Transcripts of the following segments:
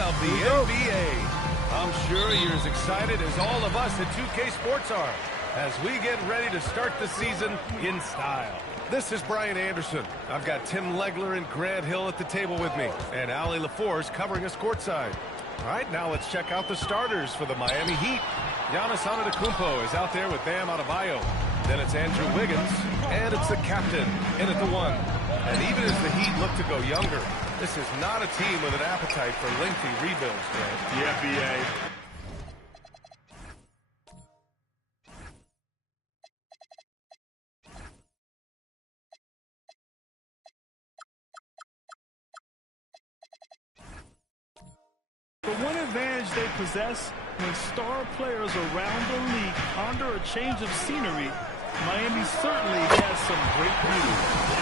of the NBA. I'm sure you're as excited as all of us at 2K Sports are as we get ready to start the season in style. This is Brian Anderson. I've got Tim Legler and Grant Hill at the table with me, and Ali LaForce covering us courtside. All right, now let's check out the starters for the Miami Heat. Giannis Antetokounmpo is out there with Bam Adebayo. Then it's Andrew Wiggins, and it's the captain in at the 1. And even as the Heat look to go younger, this is not a team with an appetite for lengthy rebuilds, Grant. Yeah, B.A. The one advantage they possess when star players around the league ponder a change of scenery, Miami certainly has some great beauty.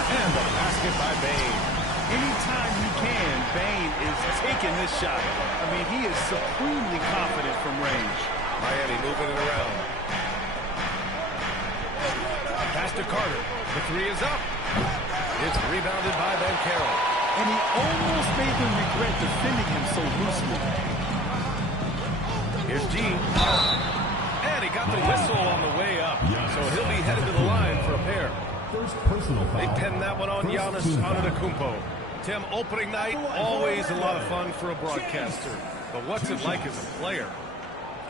And the basket by Bane. Anytime he can, Bane is taking this shot. I mean, he is supremely confident from range. Miami moving it around. Pass to Carter. The 3 is up. It's rebounded by Banchero. And he almost made them regret defending him so loosely. Here's G. And he got the whistle on the way up. So he'll be headed to the line for a pair. They pinned that one on Giannis Antetokounmpo. Tim, opening night, always a lot of fun for a broadcaster. But what's it like as a player?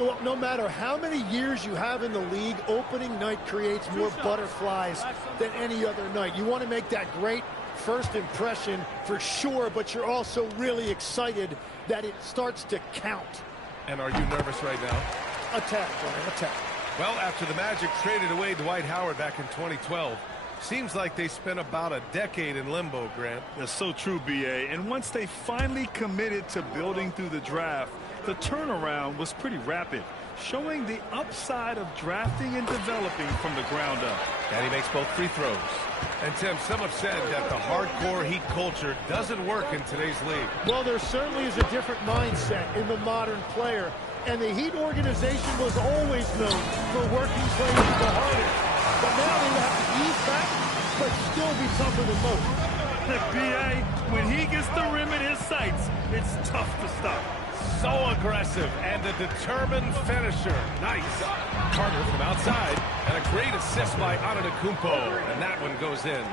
Well, no matter how many years you have in the league, opening night creates more butterflies than any other night. You want to make that great first impression for sure, but you're also really excited that it starts to count. And are you nervous right now? Attack, Brian, attack. Well, after the Magic traded away Dwight Howard back in 2012, seems like they spent about a decade in limbo, Grant. That's so true, B.A. And once they finally committed to building through the draft, the turnaround was pretty rapid, showing the upside of drafting and developing from the ground up. And he makes both free throws. And Tim, some have said that the hardcore Heat culture doesn't work in today's league. Well, there certainly is a different mindset in the modern player, and the Heat organization was always known for working players the hardest. But now they have to ease back, but still be tougher than most. B.A., when he gets the rim in his sights, it's tough to stop. So aggressive and a determined finisher. Nice. Carter from outside, and a great assist by Antetokounmpo, and that one goes in.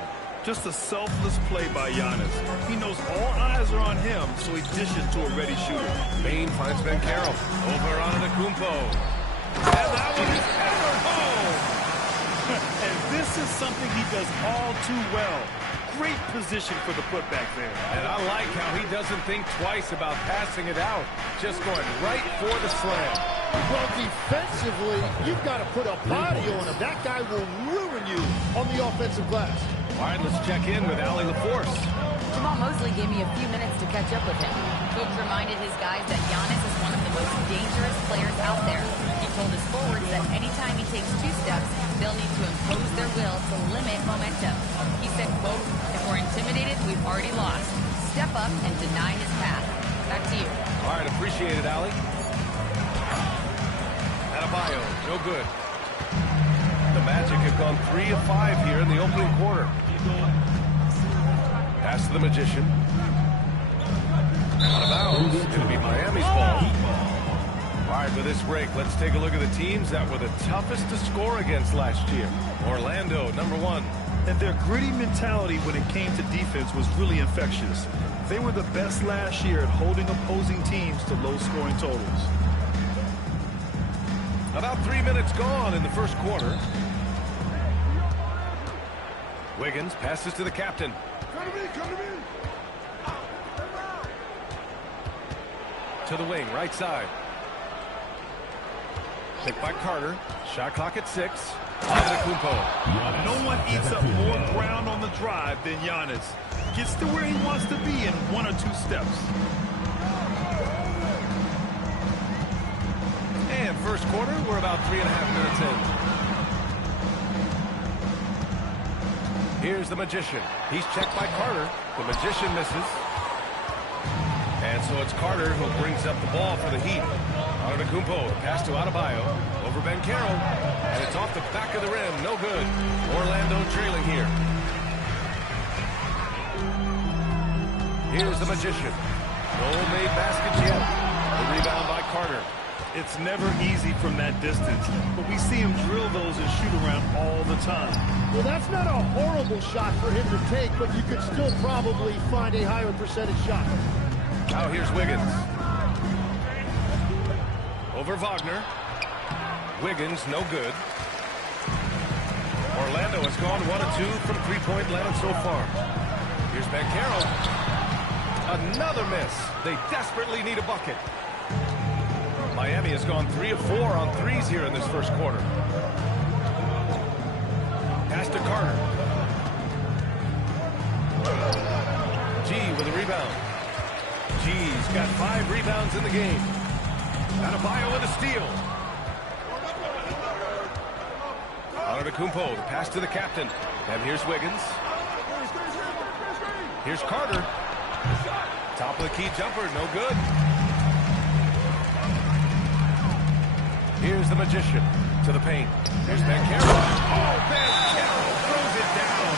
Just a selfless play by Giannis. He knows all eyes are on him, so he dishes to a ready shooter. Bane finds Banchero over Antetokounmpo. And that one is hammered home. And this is something he does all too well. Great position for the putback there. And I like how he doesn't think twice about passing it out. Just going right for the slam. Well, defensively, you've got to put a body on him. That guy will ruin you on the offensive glass. All right, let's check in with Ali LaForce. Jamal Mosley gave me a few minutes to catch up with him. Coach reminded his guys that Giannis is one of the most dangerous players out there. He told his forwards that anytime he takes 2 steps, they'll need to impose their will to limit momentum. He said, quote, "If we're intimidated, we've already lost. Step up and deny his path." Back to you. All right, appreciate it, Ali. Adebayo, no good. The Magic have gone 3 of 5 here in the opening quarter. Pass to the Magician. Out of bounds. It'll be Miami's ball. All right, with this break, let's take a look at the teams that were the toughest to score against last year. Orlando, number 1. And their gritty mentality when it came to defense was really infectious. They were the best last year at holding opposing teams to low-scoring totals. About 3 minutes gone in the first quarter. Wiggins passes to the captain. Come to me. To the wing, right side. Picked by Carter. Shot clock at 6. Antetokounmpo. No one eats up more ground on the drive than Giannis. Gets to where he wants to be in 1 or 2 steps. And first quarter, we're about 3.5 minutes in. Here's the Magician. He's checked by Carter. The Magician misses. And so it's Carter who brings up the ball for the Heat. Antetokounmpo, pass to Adebayo. Over Banchero. And it's off the back of the rim. No good. Orlando trailing here. Here's the Magician. made baskets yet. The rebound by Carter. It's never easy from that distance, but we see him drill those and shoot around all the time. Well, that's not a horrible shot for him to take, but you could still probably find a higher percentage shot. Now here's Wiggins. Over Wagner. Wiggins, no good. Orlando has gone 1 of 2 from three-point land so far. Here's Banchero. Another miss. They desperately need a bucket. Miami has gone 3 of 4 on threes here in this first quarter. Pass to Carter. G with a rebound. G's got 5 rebounds in the game. Adebayo with a steal. Antetokounmpo, the pass to the captain. And here's Wiggins. Here's Carter. Top of the key jumper, no good. Here's the Magician to the paint. Here's Banchero. Oh, Banchero throws it down.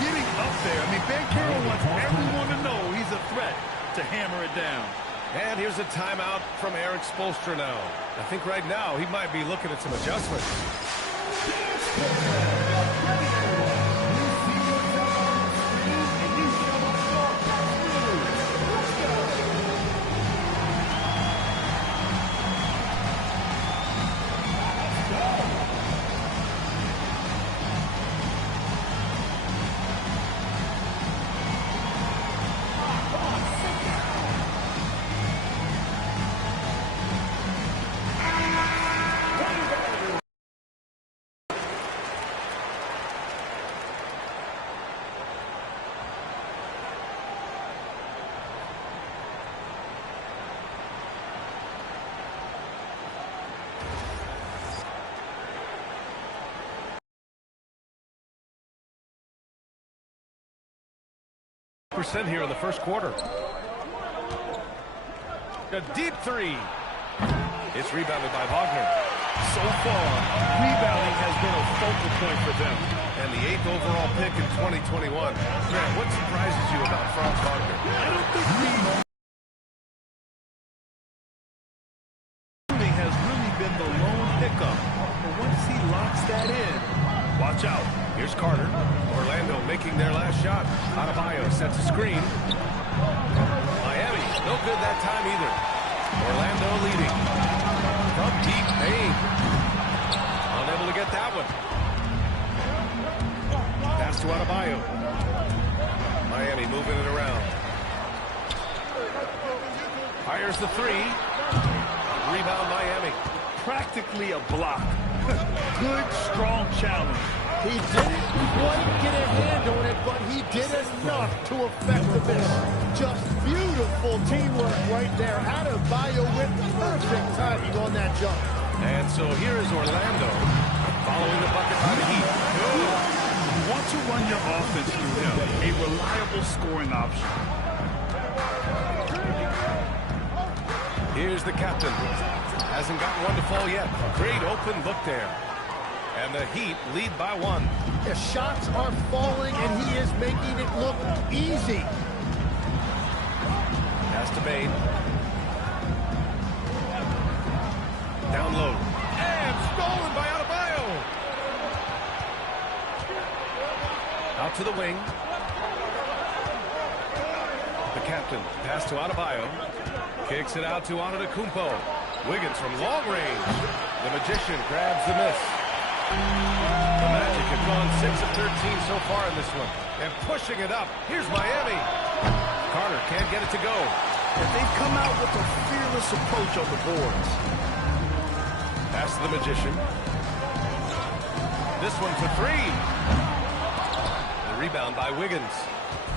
Getting up there. I mean, Banchero wants everyone to know he's a threat to hammer it down. And here's a timeout from Eric Spoelstra now. I think right now he might be looking at some adjustments. % here in the first quarter. A deep three. It's rebounded by Wagner. So far, rebounding has been a focal point for them. And the 8th overall pick in 2021. Grant, what surprises you about Franz Wagner? I don't think rebounding has really been the lone hiccup. But once he locks that in, watch out. Here's Carter. Orlando making their last shot. Adebayo sets a screen. Miami, no good that time either. Orlando leading. From deep paint. Unable to get that one. Pass to Adebayo. Miami moving it around. Fires the three. Rebound Miami. Practically a block. Good, strong challenge. He didn't quite get a hand on it, but he did enough to affect the miss. Just beautiful teamwork right there. Adebayo with perfect timing on that jump. And so here is Orlando following the bucket by the Heat. You want to run your offense through him, a reliable scoring option. Here's the captain. Hasn't gotten one to fall yet. Great open look there. And the Heat lead by 1. The shots are falling, and he is making it look easy. Pass to Bane. Down low. And stolen by Adebayo. Out to the wing. The captain. Pass to Adebayo. Kicks it out to Antetokounmpo. Wiggins from long range. The Magician grabs the miss. The Magic have gone 6 of 13 so far in this one. And pushing it up. Here's Miami. Carter can't get it to go. And they've come out with a fearless approach on the boards. Pass to the Magician. This one for 3. The rebound by Wiggins.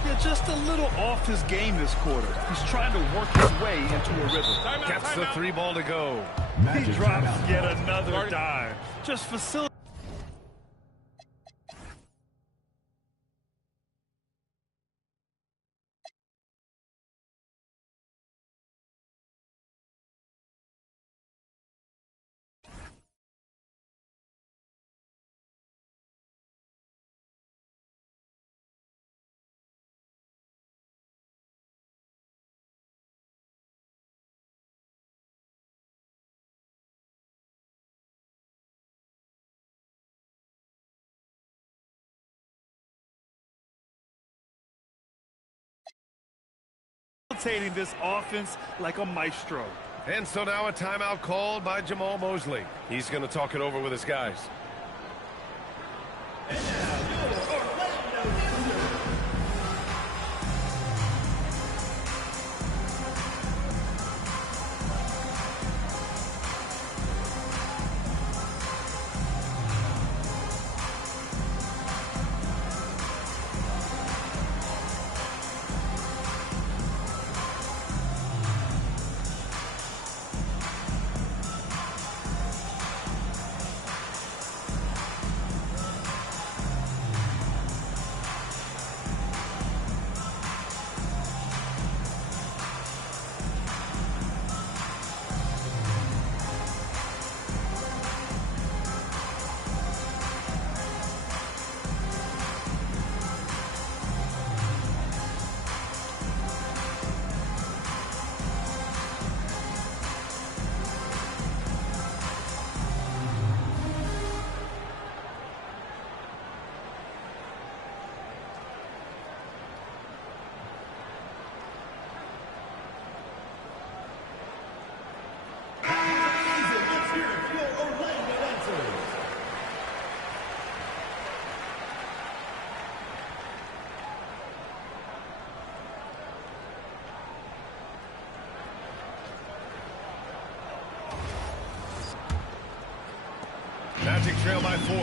Yeah, just a little off his game this quarter. He's trying to work his way into a rhythm. Gets the 3 ball to go. He drops yet another dive. Just facilitating. facilitating this offense like a maestro. And so now a timeout called by Jamal Mosley. He's going to talk it over with his guys. And now, your Orlando Thunder. Magic trail by 4.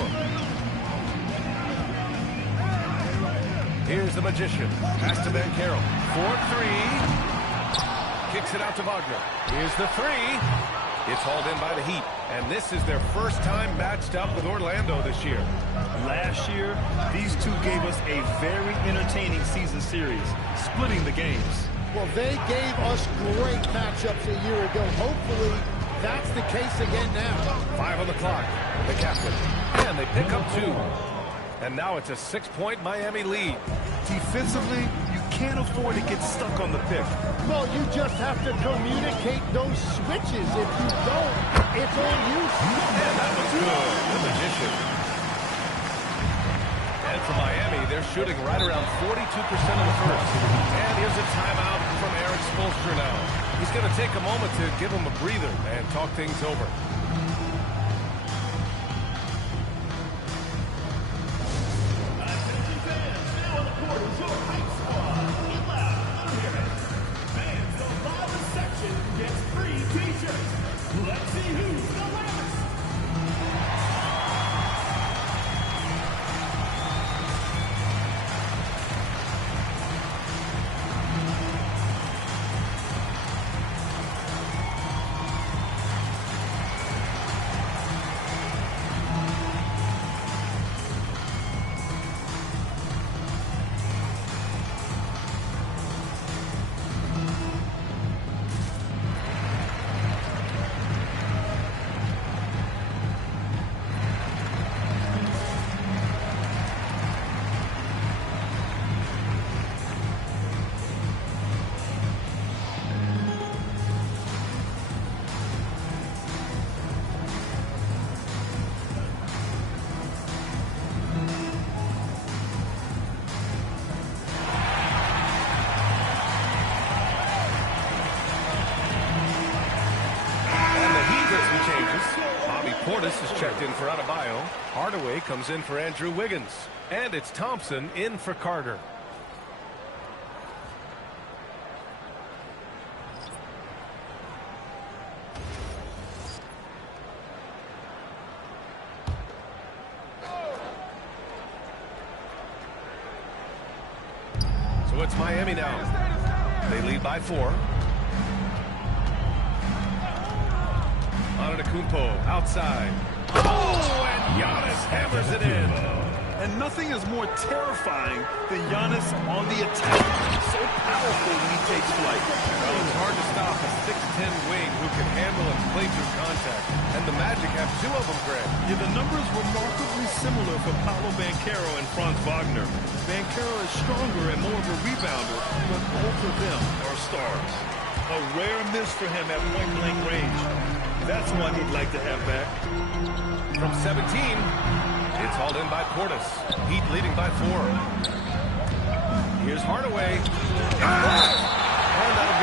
Here's the Magician. Pass to Banchero. 4-3. Kicks it out to Wagner. Here's the 3. It's hauled in by the Heat. And this is their first time matched up with Orlando this year. Last year, these two gave us a very entertaining season series, splitting the games. Well, they gave us great matchups a year ago. Hopefully, that's the case again now. 5 on the clock. The captain. And they pick up 2. And now it's a 6-point Miami lead. Defensively, you can't afford to get stuck on the pick. Well, you just have to communicate those switches. If you don't, it's on you. And that was good. The Magician. And for Miami, they're shooting right around 42% of the first. And here's a timeout from Erik Spoelstra now. He's going to take a moment to give him a breather and talk things over. Attention fans, now on the court is your hype squad. Get loud, let 'em hear it. Fans, the loudest section gets free t-shirts. Let's see who's the loudest. Portis is checked in for Adebayo. Hardaway comes in for Andrew Wiggins. And it's Thompson in for Carter. So it's Miami now. They lead by 4. Antetokounmpo outside. Oh, and Giannis hammers it in. And nothing is more terrifying than Giannis on the attack. So powerful when he takes flight. Well, it's hard to stop a 6'10 wing who can handle and play through contact. And the Magic have 2 of them, Greg. Yeah, the numbers remarkably similar for Paolo Banchero and Franz Wagner. Banchero is stronger and more of a rebounder, but both of them are stars. A rare miss for him at point-blank range. That's one he'd like to have back. From 17, it's hauled in by Portis. Heat leading by 4. Here's Hardaway. And that'll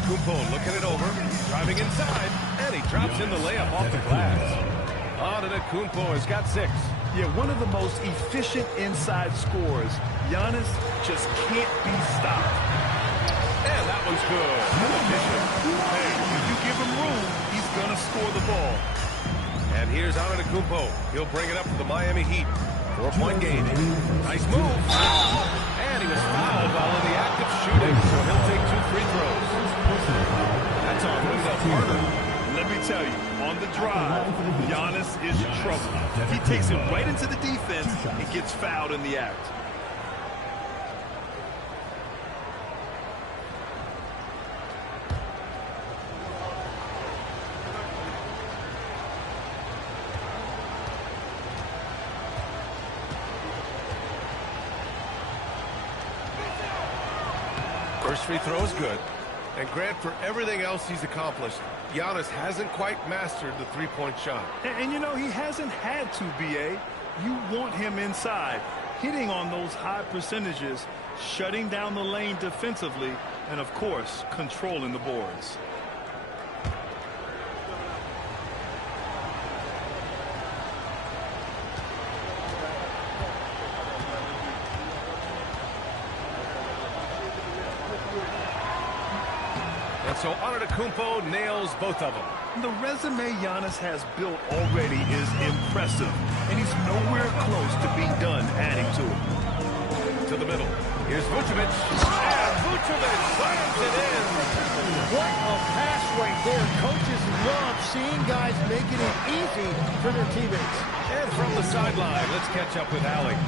Antetokounmpo looking it over, driving inside, and he drops in the layup off the glass. Antetokounmpo has got 6. Yeah, one of the most efficient inside scorers. Giannis just can't be stopped. And that one's good. Hey, if you give him room, he's going to score the ball. And here's Antetokounmpo. He'll bring it up for the Miami Heat. 4-point game. Nice move. And he was fouled while in the act of shooting, so he'll take 2 free throws. That's on Wendell Carter. Let me tell you, on the drive, Giannis is in trouble. He takes it right into the defense and gets fouled in the act. First free throw is good. And Grant, for everything else he's accomplished, Giannis hasn't quite mastered the three-point shot. And, you know, he hasn't had to, B.A. You want him inside, hitting on those high percentages, shutting down the lane defensively, and, of course, controlling the boards. And so Antetokounmpo nails both of them. The resume Giannis has built already is impressive, and he's nowhere close to being done adding to it. To the middle. Here's Vucevic. And Vucevic slams it in. What a pass right there. Coaches love seeing guys making it easy for their teammates. And from the sideline, let's catch up with Allie.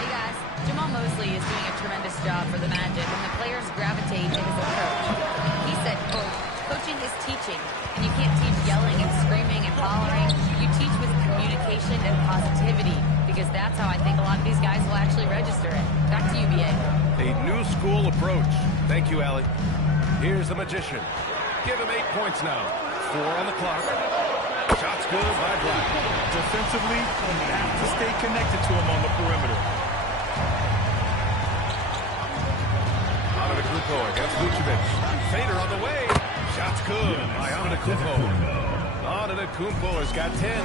Hey guys, Jamal Mosley is doing a tremendous job for the Magic, and the players gravitate to his approach. He said, quote, coaching is teaching, and you can't teach yelling and screaming and hollering. You teach with communication and positivity, because that's how I think a lot of these guys will actually register it. Back to you, B.A. A new school approach. Thank you, Allie. Here's the Magician. Give him 8 points now. 4 on the clock. Shots good by Black. Defensively, you have to stay connected to him on the perimeter. Antetokounmpo against Vucevic. Fader on the way. Shots good by Antetokounmpo. Antetokounmpo has got 10.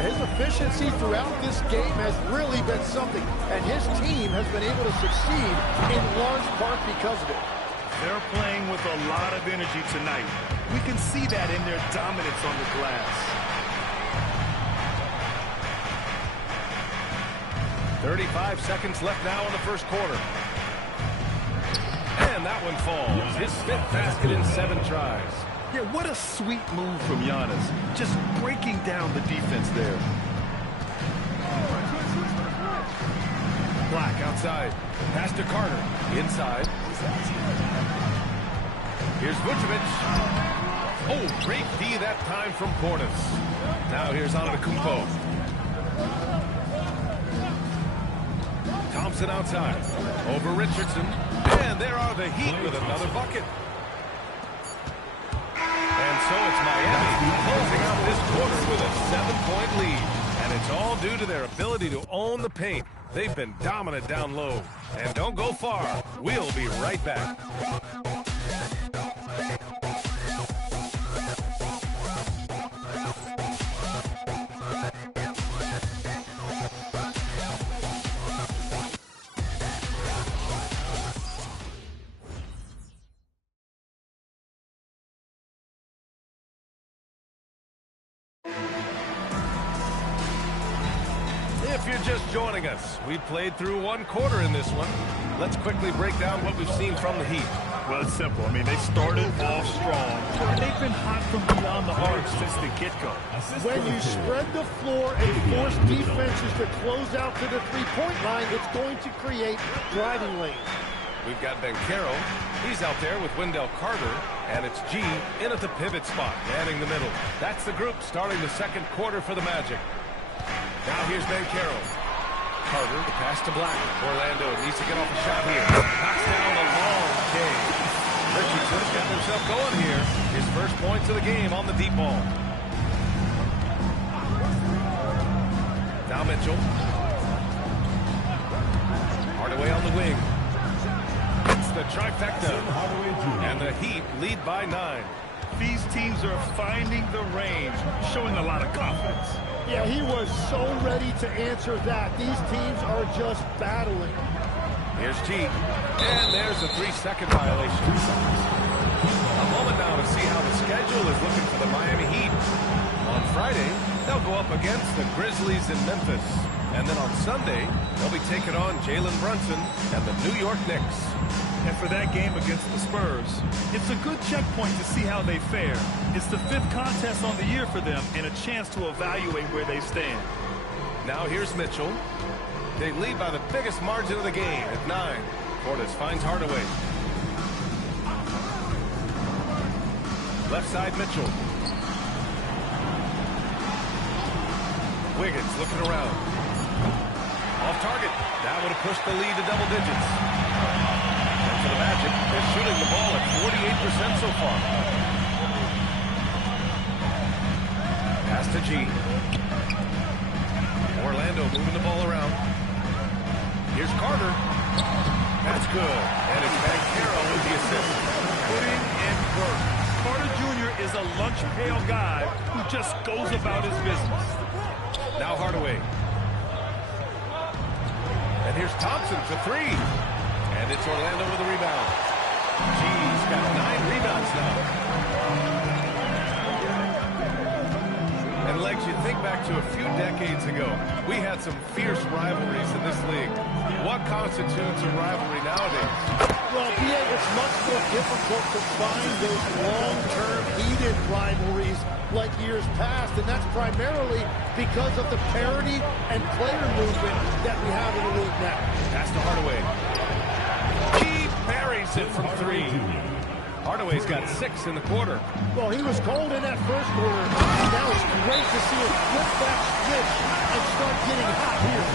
His efficiency throughout this game has really been something, and his team has been able to succeed in large part because of it. They're playing with a lot of energy tonight. We can see that in their dominance on the glass. 35 seconds left now in the first quarter. And that one falls. His 5th basket in 7 tries. Yeah, what a sweet move from Giannis. Just breaking down the defense there. Black outside. Pass to Carter. Inside. Here's Vucevic. Oh, great D that time from Portis. Now here's Antetokounmpo. Thompson outside. Over Richardson. And there are the Heat with another bucket. And so it's Miami closing out this quarter with a 7-point lead. And it's all due to their ability to own the paint. They've been dominant down low. And don't go far. We'll be right back. If you're just joining us, we played through 1 quarter in this one. Let's quickly break down what we've seen from the Heat. Well, it's simple. I mean, they started off strong, and they've been hot from beyond the arc since the get-go. When you spread the floor and force defenses to close out to the three-point line, it's going to create driving lanes. We've got Banchero. He's out there with Wendell Carter. And it's G in at the pivot spot, manning the middle. That's the group starting the second quarter for the Magic. Now here's Banchero. Carter, the pass to Black. Orlando needs to get off a shot here. Knocks down the long King. Richardson's got himself going here. His first points of the game on the deep ball. Now Mitchell. Hardaway on the wing. It's the trifecta. And the Heat lead by 9. These teams are finding the range, showing a lot of confidence. Yeah, he was so ready to answer that. These teams are just battling. Here's G. And there's a 3-second violation. A moment now to see how the schedule is looking for the Miami Heat. On Friday, they'll go up against the Grizzlies in Memphis. And then on Sunday, they'll be taking on Jalen Brunson and the New York Knicks. And for that game against the Spurs, it's a good checkpoint to see how they fare. It's the 5th contest on the year for them and a chance to evaluate where they stand. Now here's Mitchell. They lead by the biggest margin of the game at 9. Portis finds Hardaway. Left side, Mitchell. Wiggins looking around. Off target. That would have pushed the lead to double digits. And for the Magic, they're shooting the ball at 48% so far. Pass to G. Orlando moving the ball around. Here's Carter. That's good. And it's Banchero with the assist. Putting in work. Carter Jr. is a lunch pail guy who just goes about his business. Now Hardaway. And here's Thompson for 3. And it's Orlando with a rebound. G's got 9 rebounds now. And Legs, you think back to a few decades ago, we had some fierce rivalries in this league. What constitutes a rivalry nowadays? Well, PA, it's much more difficult to find those long-term heated rivalries like years past, and that's primarily because of the parity and player movement that we have in the league now. Pass to Hardaway. He buries it from 3. Hardaway's got 6 in the quarter. Well, he was cold in that first quarter, and now it's great to see him flip that switch and start getting hot here.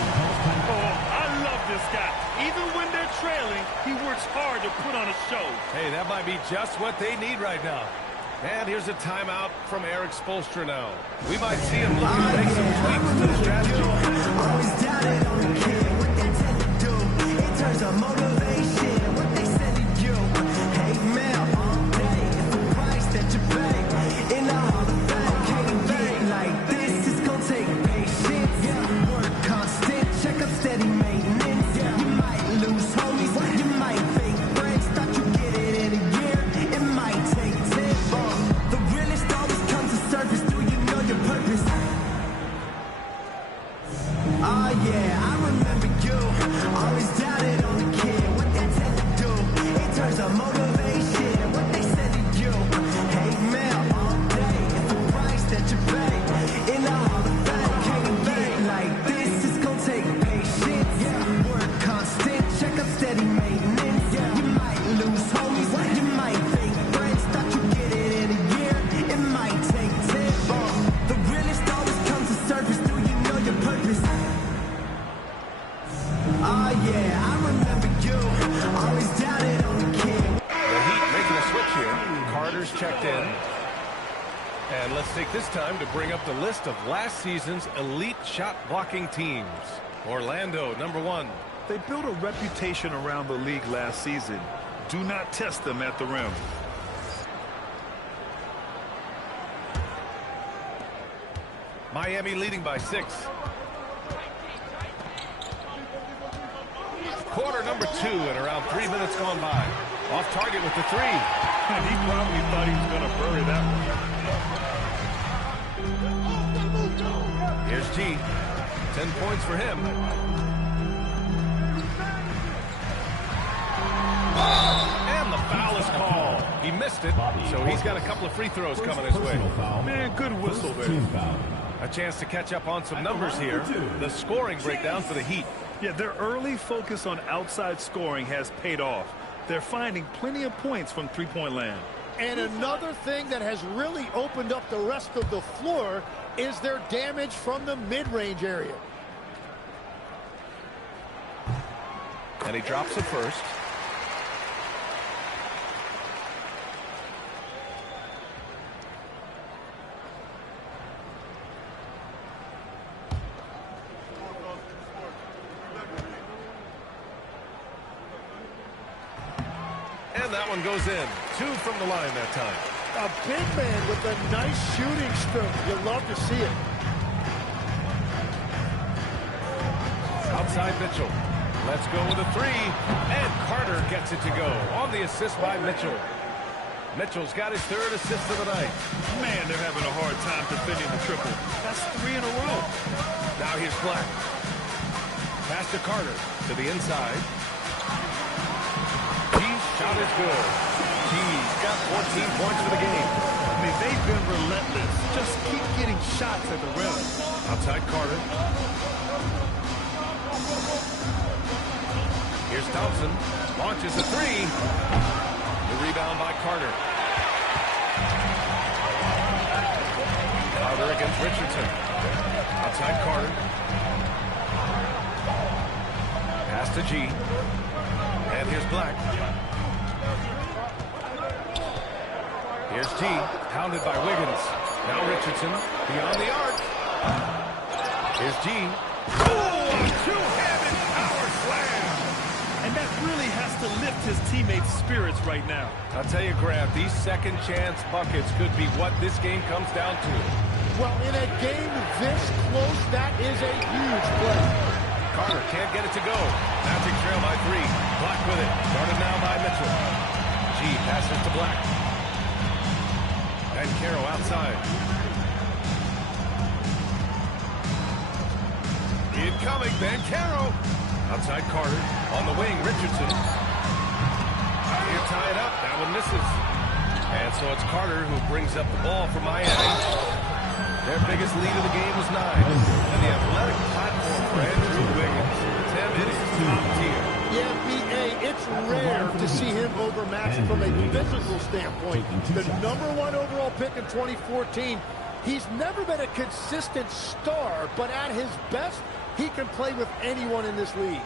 Oh, I love this guy. Even when they're trailing, he works hard to put on a show. Hey, that might be just what they need right now. And here's a timeout from Eric Spoelstra now. We might see him looking to make some tweaks to the strategy. Always doubted on the kid, what they tend to do. In terms of motivation, what they said to you. Hate mail all day, it's the price that you pay. In the Hall of Fame, can't be like this. It's gonna take patience, work constant, check up steady maintenance. You might lose homies, you might fake friends. Thought you get it in a year, it might take 10. The realest always comes to surface. Do you know your purpose? Oh yeah, I remember you. Always doubted on the kid, what they tend to do. In terms of motivation, what they said to you. Hate mail all day, it's the price that you pay. In the Hall of Fame, can't be like this. It's gonna take patience, work constant, check up steady maintenance. You might lose homies, you might fake friends. Thought you get it in a year, it might take 10. The realest always comes to surface. Do you know your purpose? Oh yeah, I remember you. Always doubted on the kid. The Heat making a switch here. Carter's checked in. And let's take this time to bring up the list of last season's elite shot-blocking teams. Orlando, number 1. They built a reputation around the league last season. Do not test them at the rim. Miami leading by 6. Quarter number 2 and around 3 minutes gone by. Off target with the 3. And he probably thought he was going to bury that one. Here's G. 10 points for him. And the foul is called. He missed it, so he's got a couple of free throws coming his way. Man, good whistle there. A chance to catch up on some numbers here. The scoring breakdown for the Heat. Yeah, their early focus on outside scoring has paid off. They're finding plenty of points from three-point land. And another thing that has really opened up the rest of the floor is their damage from the mid-range area. And he drops it first. that one goes in. 2 from the line that time. A big man with a nice shooting stroke. You love to see it. Outside Mitchell. Let's go with a 3. And Carter gets it to go on the assist by Mitchell. Mitchell's got his 3rd assist of the night. Man, they're having a hard time defending the triple. That's 3 in a row. Now here's Black. Pass to Carter to the inside. His shot is good. He's got 14 points for the game. I mean, they've been relentless. Just keep getting shots at the rim. Outside Carter. Here's Thompson. Launches a 3. The rebound by Carter. Carter against Richardson. Outside Carter. Pass to G. And here's Black. Here's G. Pounded by Wiggins. Now Richardson. Beyond the arc. Here's G. Oh, two-handed power slam. And that really has to lift his teammates' spirits right now. I'll tell you, Grant, these second chance buckets could be what this game comes down to. Well, in a game this close, that is a huge play. Carter can't get it to go. Magic trail by 3. Black with it. Guarded now by Mitchell. G passes to Black. And Caro outside. Incoming, Caro. Outside Carter. On the wing, Richardson. Here tied up. That one misses. And so it's Carter who brings up the ball for Miami. Their biggest lead of the game was 9. And the athletic platform for Andrew Wiggins. Tim, it is top tier. Yeah, B.A., it's rare to see him overmatched from a physical standpoint. The #1 overall pick in 2014. He's never been a consistent star, but at his best, he can play with anyone in this league.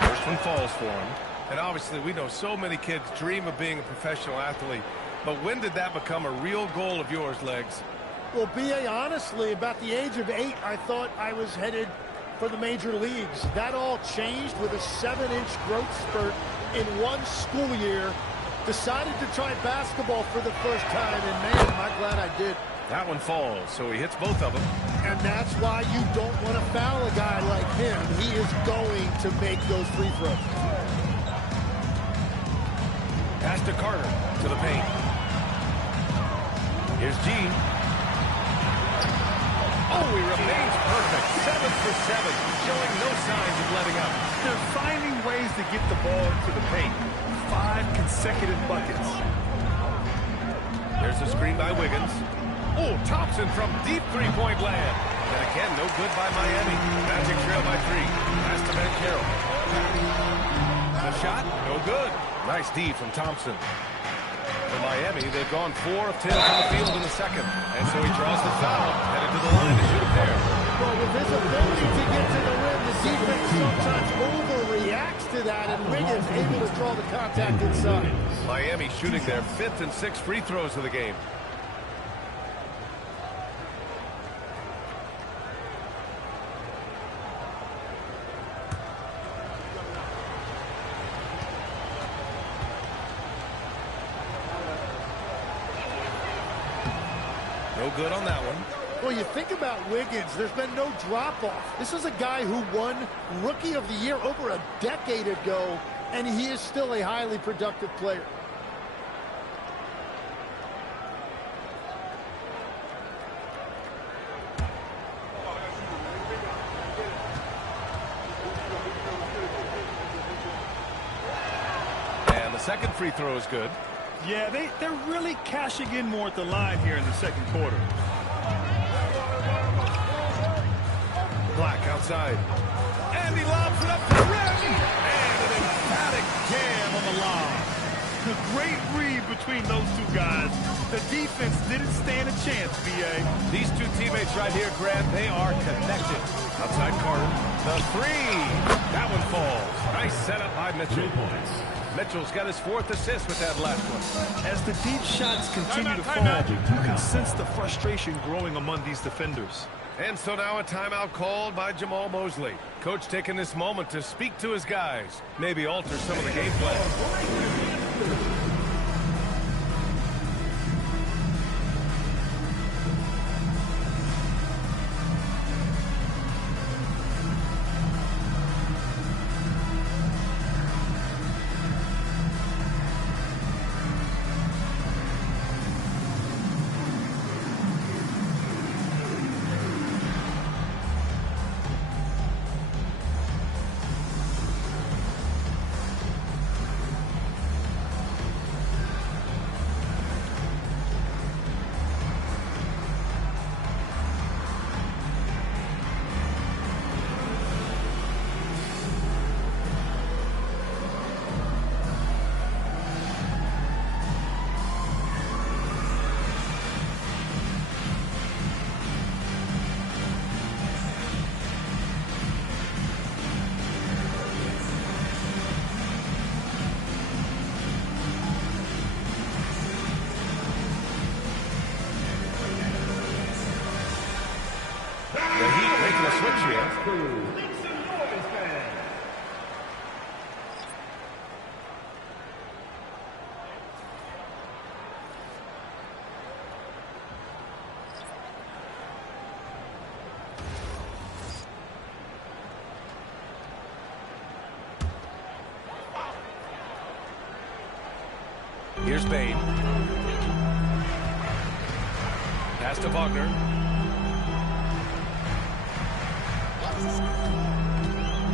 First one falls for him. And obviously, we know so many kids dream of being a professional athlete. But when did that become a real goal of yours, Legs? Well, B.A., honestly, about the age of 8, I thought I was headed for the major leagues. That all changed with a 7-inch growth spurt in one school year. Decided to try basketball for the first time, and man, am I glad I did. That one falls, so he hits both of them. And that's why you don't want to foul a guy like him. He is going to make those free throws. Pass to Carter to the paint. Here's G. Oh, he remains perfect. 7 for 7, showing no signs of letting up. They're finding ways to get the ball to the paint. 5 consecutive buckets. There's a screen by Wiggins. Oh, Thompson from deep three-point land. And again, no good by Miami. Magic trail by 3. Pass to Caro. The shot, no good. Nice D from Thompson. For Miami, they've gone 4 of 10 from the field in the second. And so he draws the foul, headed to the line to shoot a pair. Well, with his ability to get to the rim, the defense sometimes overreacts to that, and Wiggins able to draw the contact inside. Miami shooting their 5th and 6th free throws of the game. No good on that one. Well, you think about Wiggins, there's been no drop-off. This is a guy who won Rookie of the Year over a decade ago, and he is still a highly productive player. And the second free throw is good. Yeah, they're really cashing in more at the line here in the second quarter. Black outside. And he lobs it up to the rim. And an emphatic jam on the lob. A great read between those two guys. The defense didn't stand a chance, B.A. These two teammates right here, Grant, they are connected. Outside Carter. The 3. That one falls. Nice setup by Mitchell. Mitchell's got his 4th assist with that last one. As the deep shots continue to fall, you can sense the frustration growing among these defenders. And so now a timeout called by Jamal Mosley. Coach taking this moment to speak to his guys. Maybe alter some of the game plan. Here's Bane. Pass to Wagner.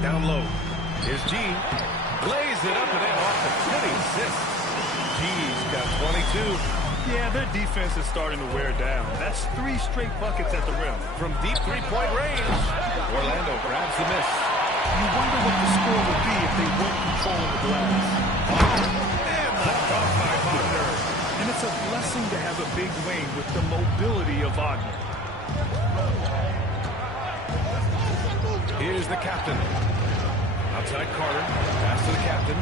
Down low. Here's G. Lays it up and in off the pretty assist. G's got 22. Yeah, their defense is starting to wear down. That's 3 straight buckets at the rim. From deep three-point range, Orlando grabs the miss. You wonder what the score would be if they weren't controlling the glass. And it's a blessing to have a big wing with the mobility of Wagner. Here's the captain. Outside Carter. Pass to the captain.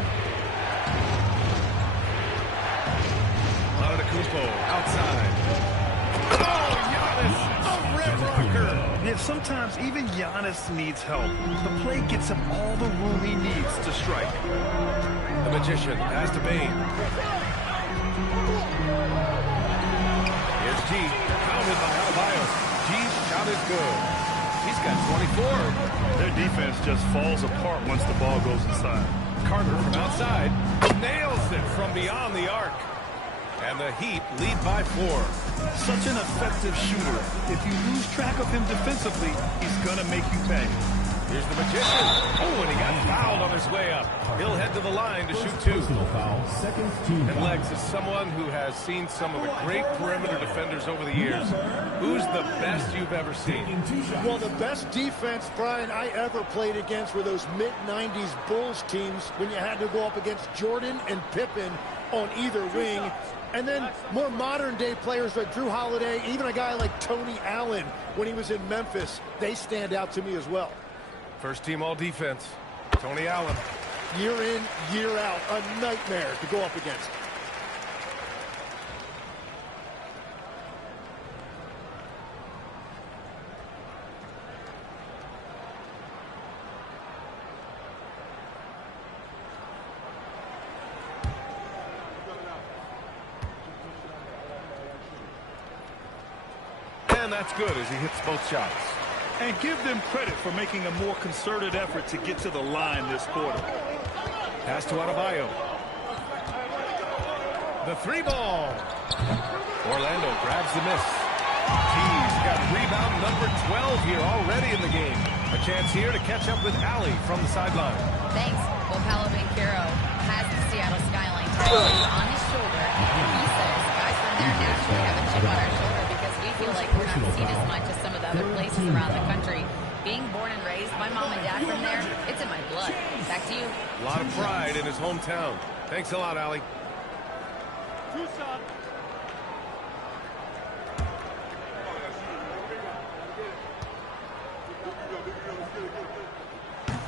Antetokounmpo outside. Oh, Giannis! A rim rocker! Yeah, sometimes even Giannis needs help. The play gets him all the room he needs to strike. The magician pass to Bane. Here's G. Counted by Adebayo. G's shot is good. He's got 24. Their defense just falls apart once the ball goes inside. Carter from outside nails it from beyond the arc. And the Heat lead by 4. Such an effective shooter. If you lose track of him defensively, he's going to make you pay. Here's the magician. Oh, and he got fouled on his way up. He'll head to the line to shoot 2. And Legs is someone who has seen some of the great perimeter defenders over the years. Who's the best you've ever seen? Well, the best defense, Brian, I ever played against were those mid-90s Bulls teams when you had to go up against Jordan and Pippen on either wing. And then more modern-day players like Drew Holiday, even a guy like Tony Allen when he was in Memphis, they stand out to me as well. First team all defense, Tony Allen. Year in, year out, a nightmare to go up against. And that's good as he hits both shots. And give them credit for making a more concerted effort to get to the line this quarter. Pass to Adebayo. The 3 ball. Orlando grabs the miss. He's got rebound number 12 here already in the game. A chance here to catch up with Allie from the sideline. Thanks. Well, Paolo Banchero has the Seattle skyline tattooed on his shoulder. He says guys from there naturally have a chip on our shoulder because we feel like we're not seen as much as some of the other places around the country. Being born and raised by mom and dad from there, it's in my blood. Back to you. A lot of pride in his hometown. Thanks a lot, Allie.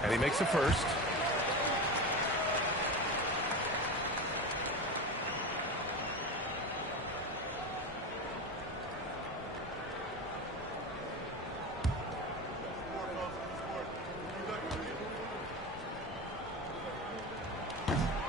And he makes a first.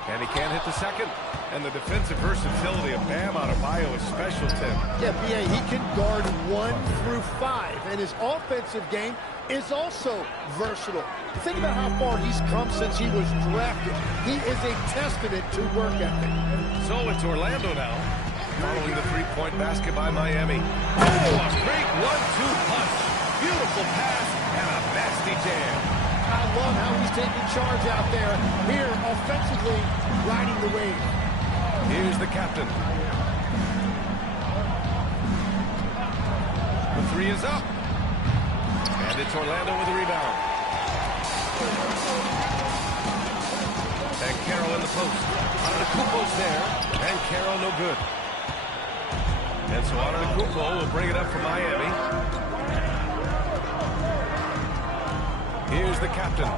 And he can't hit the second. And the defensive versatility of Bam Adebayo is special, Tim. Yeah, B.A., he can guard 1 through 5, and his offensive game is also versatile. Think about how far he's come since he was drafted. He is a testament to work ethic. So it's Orlando now, following the three-point basket by Miami. Oh, a great 1-2 punch. Beautiful pass and a nasty jam. I love how he's taking charge out there. Here, offensively, riding the wave. Here's the captain. The three is up. And it's Orlando with the rebound. And Carroll in the post. Antetokounmpo's there. And Carroll no good. And so Antetokounmpo will bring it up for Miami. Here's the captain.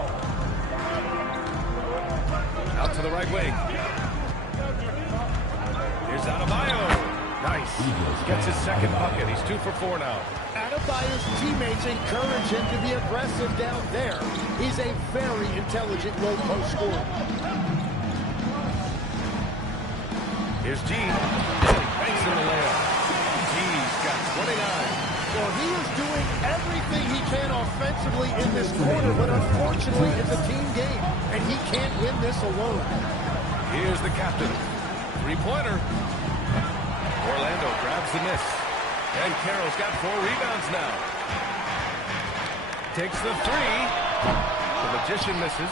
Out to the right wing. Here's Adebayo. Nice. Gets his second bucket. He's 2 for 4 now. Adebayo's teammates encourage him to be aggressive down there. He's a very intelligent low-post scorer. Here's G. And he banks in the layup. G's got 29. Well, he is doing everything he can offensively in this quarter, but unfortunately, it's a team game, and he can't win this alone. Here's the captain. Three-pointer. Orlando grabs the miss. And Carroll's got 4 rebounds now. Takes the three. The Magician misses.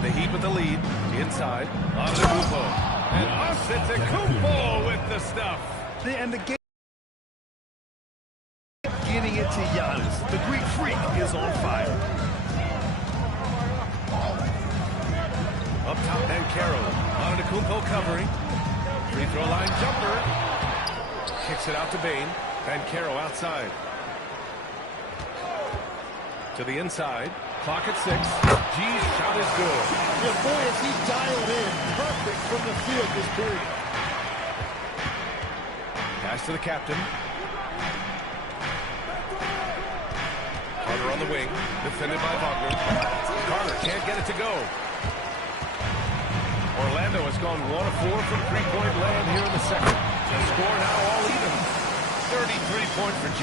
The Heat with the lead. Inside. Antetokounmpo. And Antetokounmpo with the stuff. And the game getting it to Giannis. The Greek Freak is on fire. Up top, and Carroll. Antetokounmpo covering. Free throw line jumper. Kicks it out to Bane. And Carroll outside. To the inside. Clock at 6. G's shot is good. Yeah, boy, is he dialed in. Perfect from the field this period. Pass to the captain. Carter on the wing. Defended by Wagner. Carter can't get it to go. Orlando has gone 1 of 4 from three-point land here in the second. The score now all even. 33 points for G.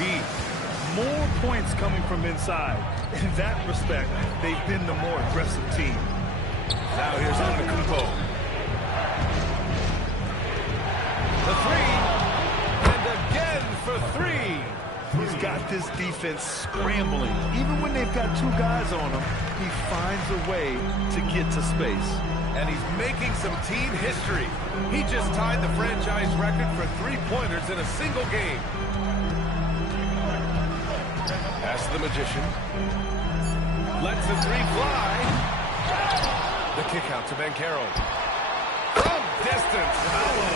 More points coming from inside. In that respect, they've been the more aggressive team. Now here's Antetokounmpo. The three. And again for 3. He's got this defense scrambling. Even when they've got 2 guys on him, he finds a way to get to space. And he's making some team history. He just tied the franchise record for three-pointers in a single game. Pass to the Magician. Lets the three fly. The kick out to Banchero. From distance, Paolo.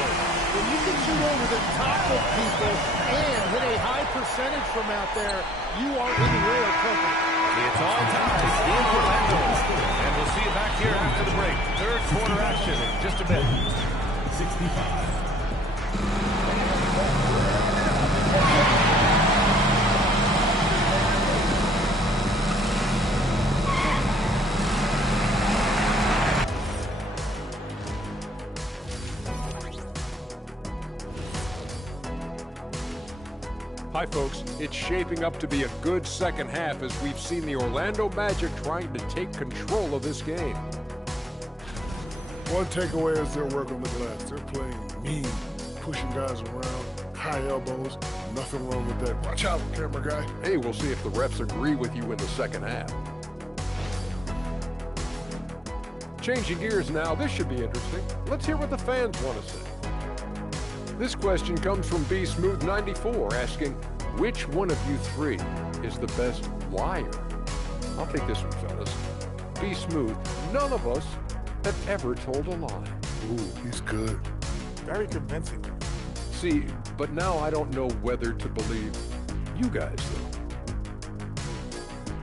When you can shoot over the top of people and hit a high percentage from out there, you are in rare company. It's all ties in Orlando. And we'll see you back here after the break. Third quarter action in just a bit. 65. Hi, folks. It's shaping up to be a good second half as we've seen the Orlando Magic trying to take control of this game. One takeaway is their work on the glass. They're playing mean, pushing guys around, high elbows. Nothing wrong with that. Watch out, camera guy. Hey, we'll see if the refs agree with you in the second half. Changing gears now, this should be interesting. Let's hear what the fans want to say. This question comes from B Smooth 94 asking, which one of you three is the best liar? I'll take this one, fellas. B Smooth, none of us have ever told a lie. Ooh, he's good. Very convincing. See, but now I don't know whether to believe you guys, though.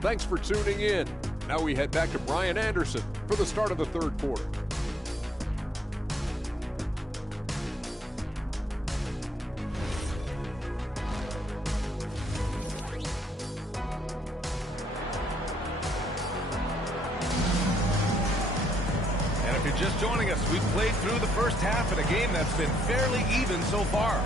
Thanks for tuning in. Now we head back to Brian Anderson for the start of the third quarter. you're just joining us, we've played through the first half in a game that's been fairly even so far.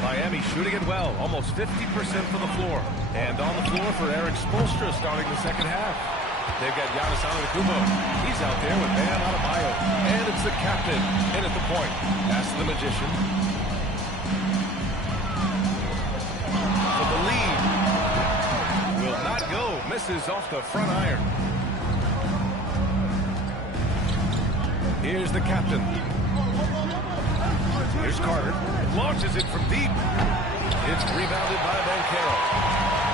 Miami shooting it well, almost 50% for the floor. And on the floor for Eric Spoelstra starting the second half. They've got Giannis Antetokounmpo. He's out there with Bam Adebayo. And it's the captain in at the point. Pass to the Magician. For the lead. Will not go. Misses off the front iron. Here's the captain. Here's Carter. Launches it from deep. It's rebounded by Banchero.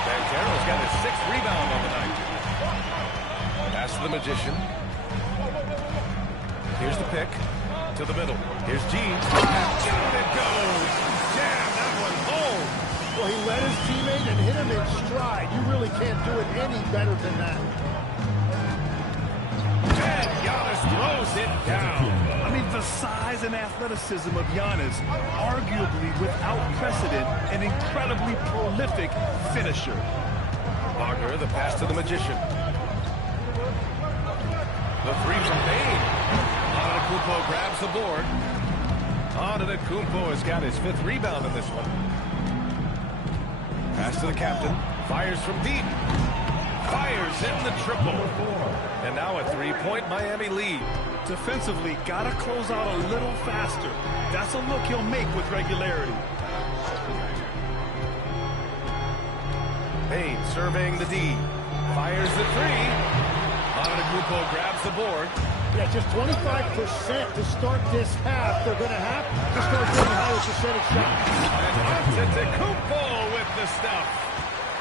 Banchero's got his 6th rebound on the night. Pass to the Magician. Here's the pick. To the middle. Here's Gene. Down it goes. Jam that one home. Well, he led his teammate and hit him in stride. You really can't do it any better than that. And Giannis throws it down. I mean, the size and athleticism of Giannis, arguably without precedent, an incredibly prolific finisher. Wagner, the pass to the Magician. The three from Payne. Antetokounmpo grabs the board. Antetokounmpo has got his 5th rebound in this one. Pass to the captain. Fires from deep. Fires in the triple. And now a 3-point Miami lead. Defensively, gotta close out a little faster. That's a look he'll make with regularity. Payne surveying the D. Fires the 3. Antetokounmpo grabs the board. Yeah, just 25% to start this half. They're going to have to start getting higher percentage shots. And Antetokounmpo with the stuff.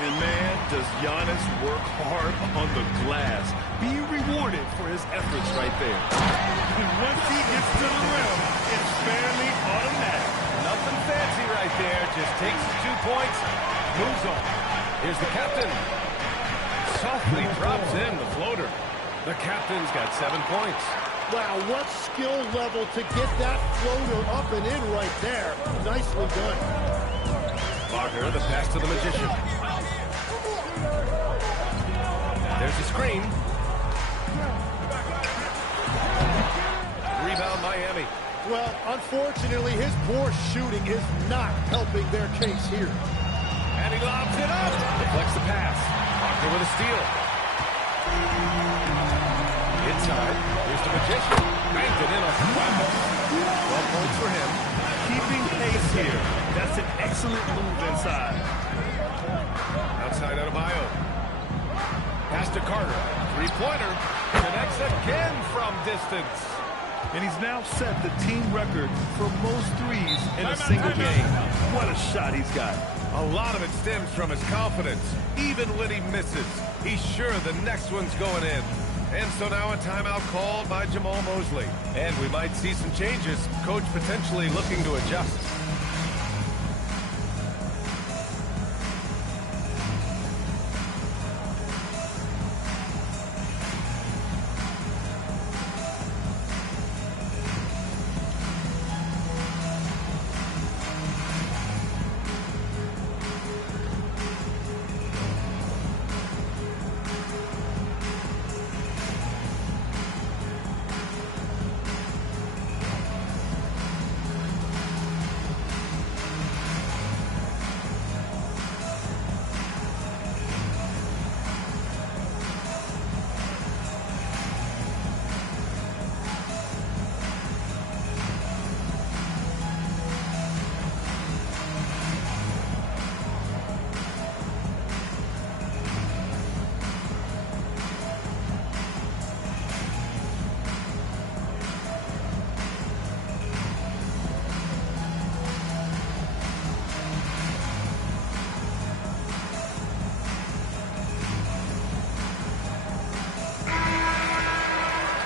And man, does Giannis work hard on the glass. Being rewarded for his efforts right there. And once he gets to the rim, it's fairly automatic. Nothing fancy right there. Just takes his 2 points, moves on. Here's the captain. Softly drops in the floater. The captain's got 7 points. Wow, what skill level to get that floater up and in right there. Nicely done. Wagner, the pass to the Magician. There's the screen. Rebound Miami. Well, unfortunately, his poor shooting is not helping their case here. And he lobs it up. Deflects the pass. Wagner with a steal. Inside. Here's the Magician. Banked it in off the platform. 12 points for him. Keeping pace here. That's an excellent move inside. Outside Adebayo. Pass to Carter. 3-pointer. Connects again from distance. And he's now set the team record for most threes in a single game. What a shot he's got. A lot of it stems from his confidence. Even when he misses, he's sure the next one's going in. And so now a timeout called by Jamal Mosley. And we might see some changes. Coach potentially looking to adjust.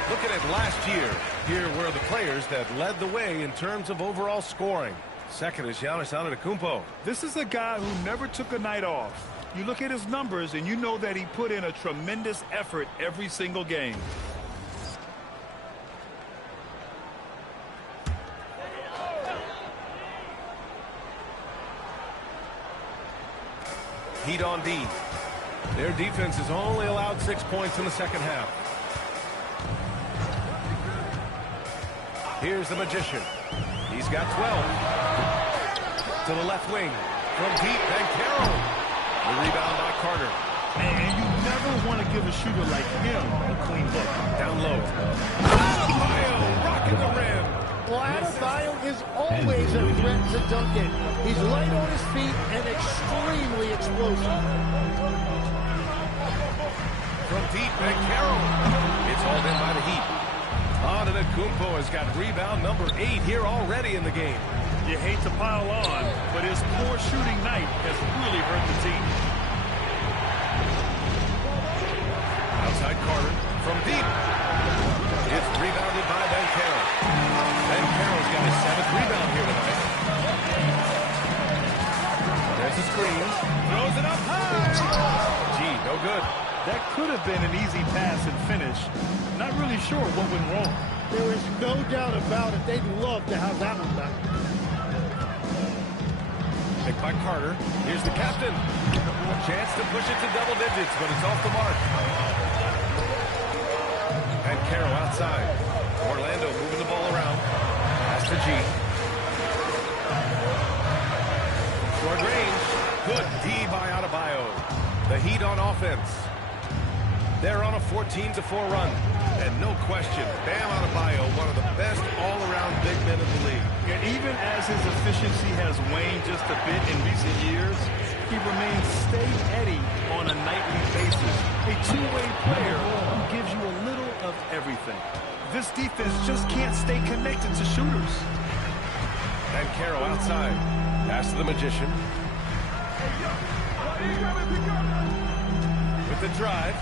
Looking at last year, here were the players that led the way in terms of overall scoring. second is Giannis Antetokounmpo. This is a guy who never took a night off. You look at his numbers, and you know that he put in a tremendous effort every single game. Heat on D. Their defense has only allowed 6 points in the second half. Here's the Magician. He's got 12. To the left wing. From deep, Banchero. The rebound by Carter. And you never want to give a shooter like him a clean look. Down low. Adebayo rocking the rim. Well, Adebayo is always a threat to Duncan. He's light on his feet and extremely explosive. From deep, Banchero. It's hauled in by the Heat. Antetokounmpo has got rebound number 8 here already in the game. You hate to pile on, but his poor shooting night has really hurt the team. Outside Carter. From deep. It's rebounded by Banchero. Banchero's got his 7th rebound here tonight. There's a screen. Throws it up high. Gee, no good. That could have been an easy pass and finish. Not really sure what went wrong. There is no doubt about it. They'd love to have that one back. Picked by Carter. Here's the captain. A chance to push it to double digits, but it's off the mark. And Banchero outside. Orlando moving the ball around. Pass to G. Short range. Good D by Adebayo. The Heat on offense. They're on a 14-4 run. And no question, Bam Adebayo, one of the best all-around big men in the league. And even as his efficiency has waned just a bit in recent years, he remains steady on a nightly basis. A two-way player who gives you a little of everything. This defense just can't stay connected to shooters. Banchero outside. Pass to the Magician. With the drive.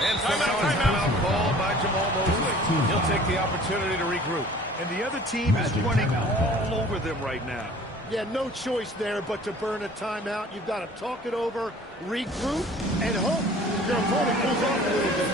And timeout called by Jamal Mosley. He'll take the opportunity to regroup. And the other team is running all over them right now. Yeah, no choice there but to burn a timeout. You've got to talk it over, regroup, and hope your opponent pulls off a little bit.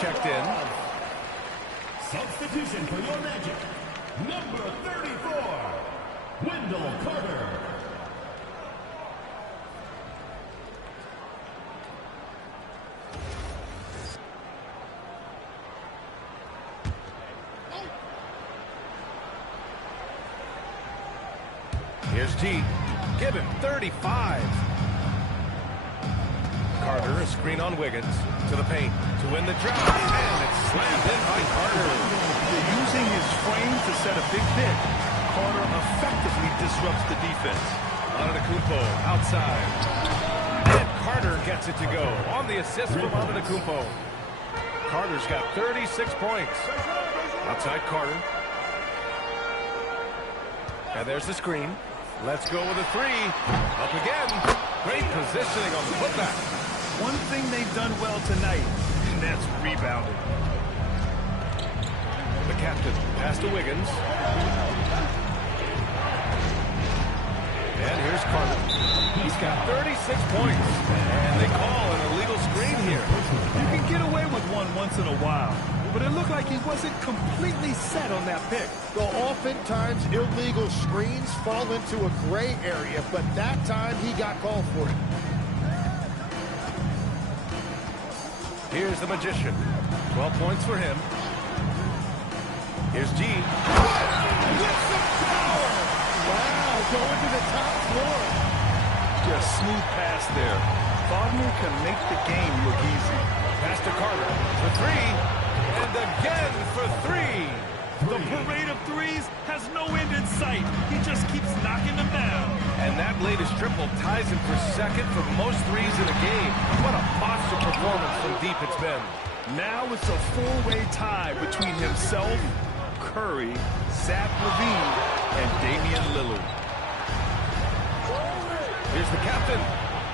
Checked in. Substitution for your Magic. Number 34, Wendell Carter. Here's G. Given 35. Carter, a screen on Wiggins. To the paint to win the drive. And it's slammed in by Carter. Using his frame to set a big pick, Carter effectively disrupts the defense. Antetokounmpo outside. And Carter gets it to go on the assist from Antetokounmpo. Carter's got 36 points. Outside Carter. And there's the screen. Let's go with a three. Up again. Great positioning on the putback. One thing they've done well tonight, and that's rebounding. The captain pass to Wiggins. And here's Carter. He's got 36 points. And they call an illegal screen here. You can get away with one once in a while, but it looked like he wasn't completely set on that pick. Well, oftentimes illegal screens fall into a gray area, but that time he got called for it. Here's the Magician. 12 points for him. Here's G. With some power! Wow, going to the top floor. Just smooth pass there. Wagner can make the game look easy. Pass to Carter for three. And again for three. The parade of threes has no end in sight. He just keeps knocking them down. And that latest triple ties him for second for most threes in a game. What a monster performance from deep it's been. Now it's a four-way tie between himself, Curry, Zach LaVine, and Damian Lillard. Here's the captain.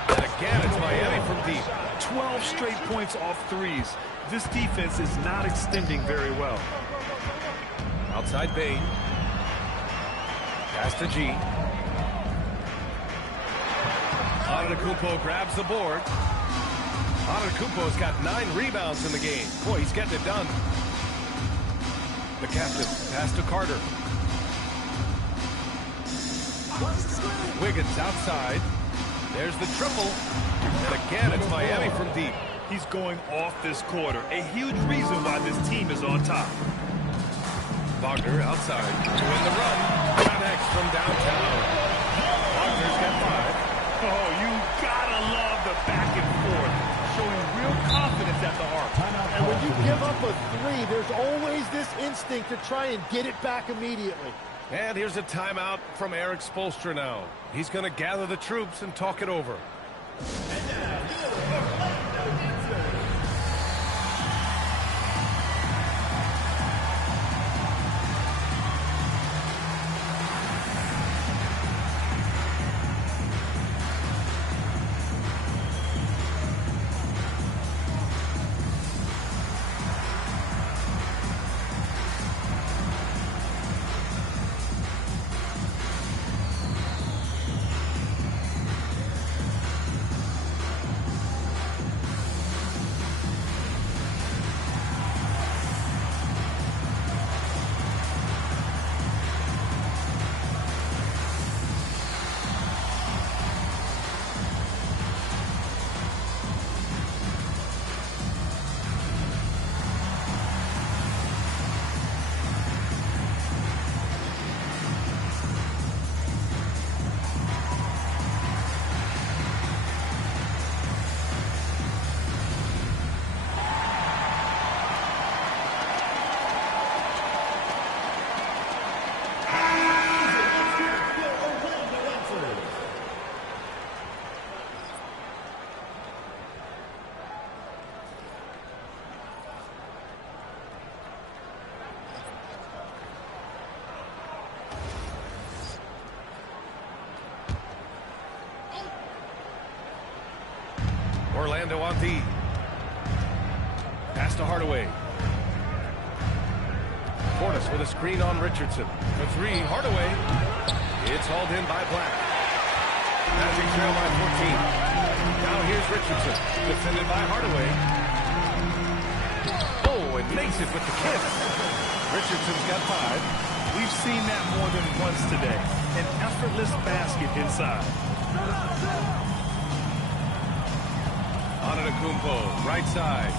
And again, it's Miami from deep. 12 straight points off threes. This defense is not extending very well. Outside Bane. Pass to G. Antetokounmpo grabs the board. Antetokounmpo's got 9 rebounds in the game. Boy, he's getting it done. The captain. Pass to Carter. Wiggins outside. There's the triple. And again, it's Miami from deep. He's going off this quarter. A huge reason why this team is on top. Wagner outside to win the run. Connects from downtown. Wagner's got 5. Oh, you gotta love the back and forth. Showing real confidence at the arc. And when you give up a three, there's always this instinct to try and get it back immediately. And here's a timeout from Eric Spoelstra now. He's going to gather the troops and talk it over. Orlando on D. Pass to Hardaway. Portis with a screen on Richardson. For 3, Hardaway. It's hauled in by Black. Magic trail by 14. Now here's Richardson. Defended by Hardaway. Oh, and makes it with the kiss. Richardson's got 5. We've seen that more than once today. An effortless basket inside. Antetokounmpo, right side.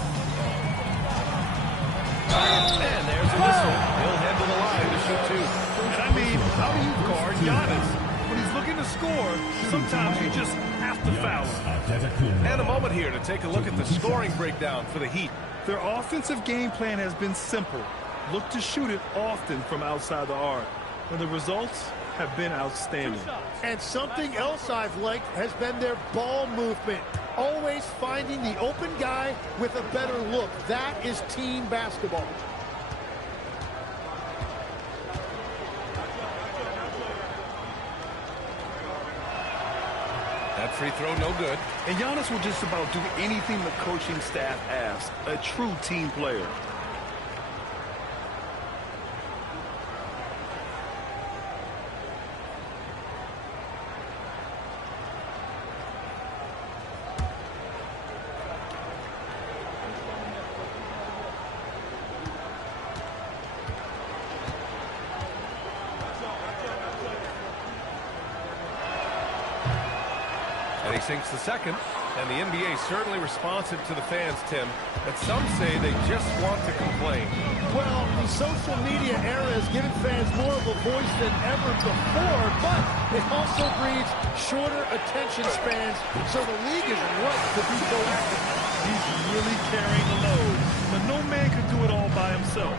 And there's a whistle. He'll head to the line to shoot 2. And I mean, how do you guard Giannis? When he's looking to score, sometimes you just have to foul him. And a moment here to take a look at the scoring breakdown for the Heat. Their offensive game plan has been simple. Look to shoot it often from outside the arc. And the results have been outstanding. And something else I've liked has been their ball movement. Always finding the open guy with a better look. That is team basketball. That free throw no good. And Giannis will just about do anything the coaching staff asks. A true team player. sinks the second. And the NBA certainly responsive to the fans, Tim. But some say they just want to complain. Well, the social media era has given fans more of a voice than ever before, but it also breeds shorter attention spans, so the league is right to be proactive. He's really carrying the load, but no man can do it all by himself.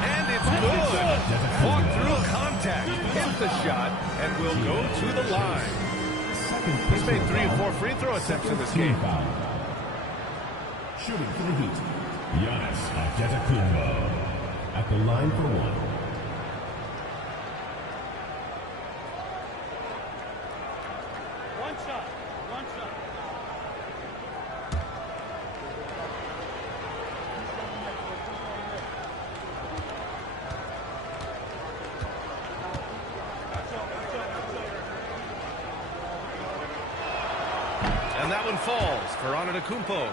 And it's good. Walk through contact, hit the shot, and will go to the line. He's made 3 or 4 free throw attempts in this game. Shooting for the Heat, Giannis Antetokounmpo at the line for one. One shot. And that one falls for Antetokounmpo.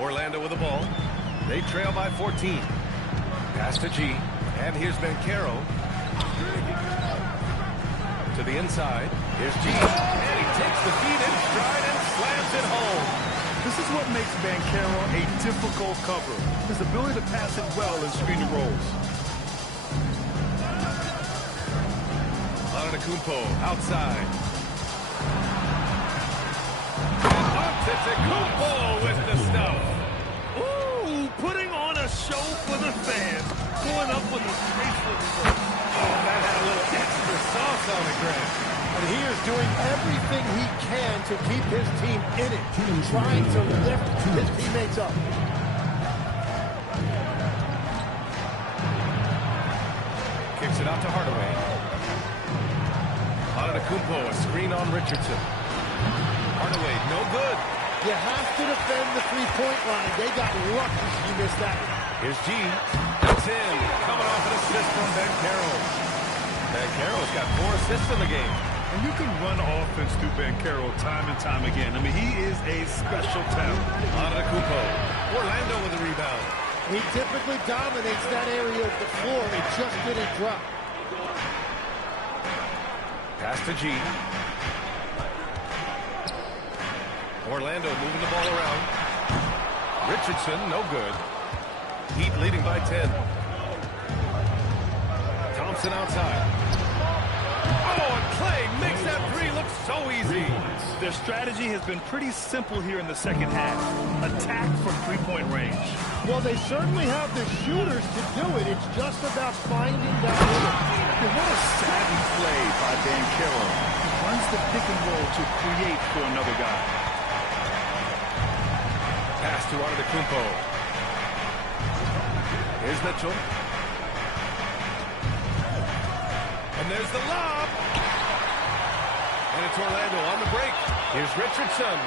Orlando with the ball. They trail by 14. Pass to G. And here's Banchero. To the inside. Here's G. And he takes the feet in stride and slams it home. This is what makes Banchero a difficult cover. His ability to pass it well in screen rolls. Antetokounmpo outside. Antetokounmpo with the stuff. Ooh, putting on a show for the fans. Going up with a graceful reverse. Oh, that had a little extra sauce on it, Grant. And he is doing everything he can to keep his team in it, trying to lift his teammates up. Kicks it out to Hardaway. Antetokounmpo, a screen on Richardson. Hardaway, no good. You have to defend the three-point line. They got lucky he missed that one. Here's G. That's in. Coming off an assist from Banchero. Banchero's got 4 assists in the game. And you can run offense through Banchero time and time again. I mean, he is a special talent. Antetokounmpo. Orlando with the rebound. He typically dominates that area of the floor. It just didn't drop. Pass to G. Orlando moving the ball around. Richardson, no good. Heat leading by 10. Thompson outside. Oh, and Clay makes that 3 look so easy. Their strategy has been pretty simple here in the second half. Attack from three-point range. Well, they certainly have the shooters to do it. It's just about finding that rhythm. And what a savvy play by Banchero. He runs the pick and roll to create for another guy. Pass to Antetokounmpo. Here's Mitchell. And there's the lob. And it's Orlando on the break. Here's Richardson.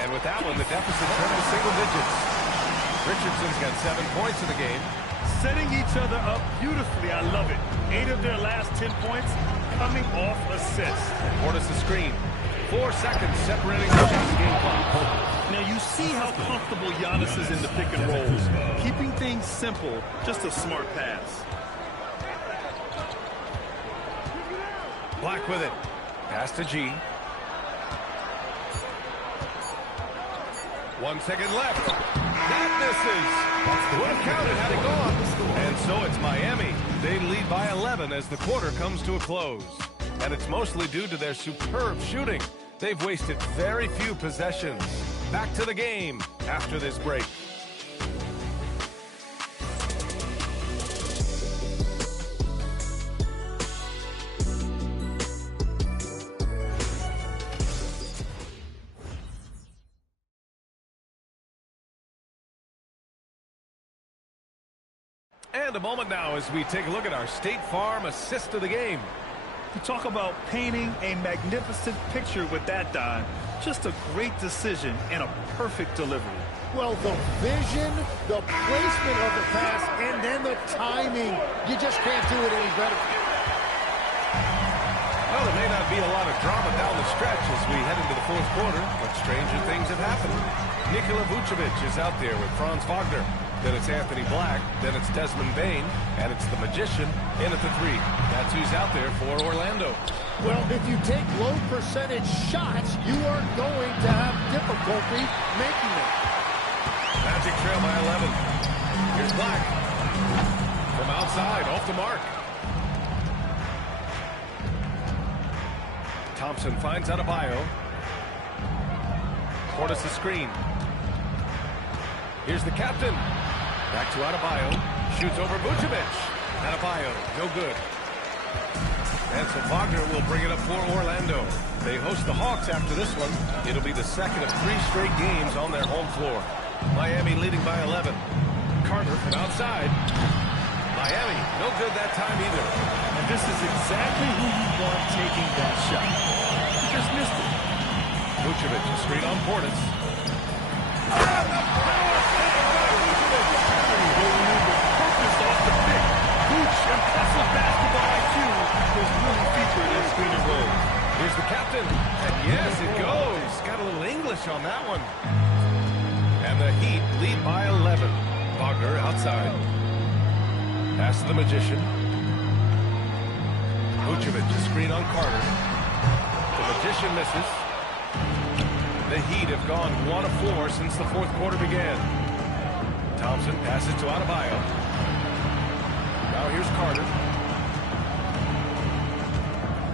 And with that one, the deficit turned to single digits. Richardson's got 7 points in the game. Setting each other up beautifully. I love it. 8 of their last 10 points coming off assists. Portis the screen. 4 seconds separating the game clock. Now you see how comfortable Giannis is in the pick and rolls. Keeping things simple, just a smart pass. Black with it. Pass to G. 1 second left. That misses. Would have counted had it gone. And so it's Miami. They lead by 11 as the quarter comes to a close. And it's mostly due to their superb shooting. They've wasted very few possessions. Back to the game after this break. And a moment now as we take a look at our State Farm assist of the game. You talk about painting a magnificent picture with that dive. Just a great decision and a perfect delivery. Well, the vision, the placement of the pass, and then the timing. You just can't do it any better. Well, there may not be a lot of drama down the stretch as we head into the fourth quarter, but stranger things have happened. Nikola Vucevic is out there with Franz Wagner. Then it's Anthony Black. Then it's Desmond Bane. And it's the magician, In at the 3. That's who's out there for Orlando. Well, if you take low percentage shots, you are going to have difficulty making them. Magic trail by 11. Here's Black. From outside, off the mark. Thompson finds Adebayo. Portis' screen. Here's the captain. Back to Adebayo. Shoots over Vucevic. Adebayo, no good. And so Wagner will bring it up for Orlando. They host the Hawks after this one. It'll be the second of 3 straight games on their home floor. Miami leading by 11. Carter from outside. Miami, no good that time either. And this is exactly who you want taking that shot. He just missed it. Vucevic, screen on Portis. Impressive basketball IQ was really featured in screen and roll. Here's the captain. And yes, it goes. Got a little English on that one. And the Heat lead by 11. Wagner outside. Pass to the Magician. Vucevic, a screen on Carter. The Magician misses. The Heat have gone 1 of 4 since the fourth quarter began. Thompson passes to Adebayo. Now here's Carter.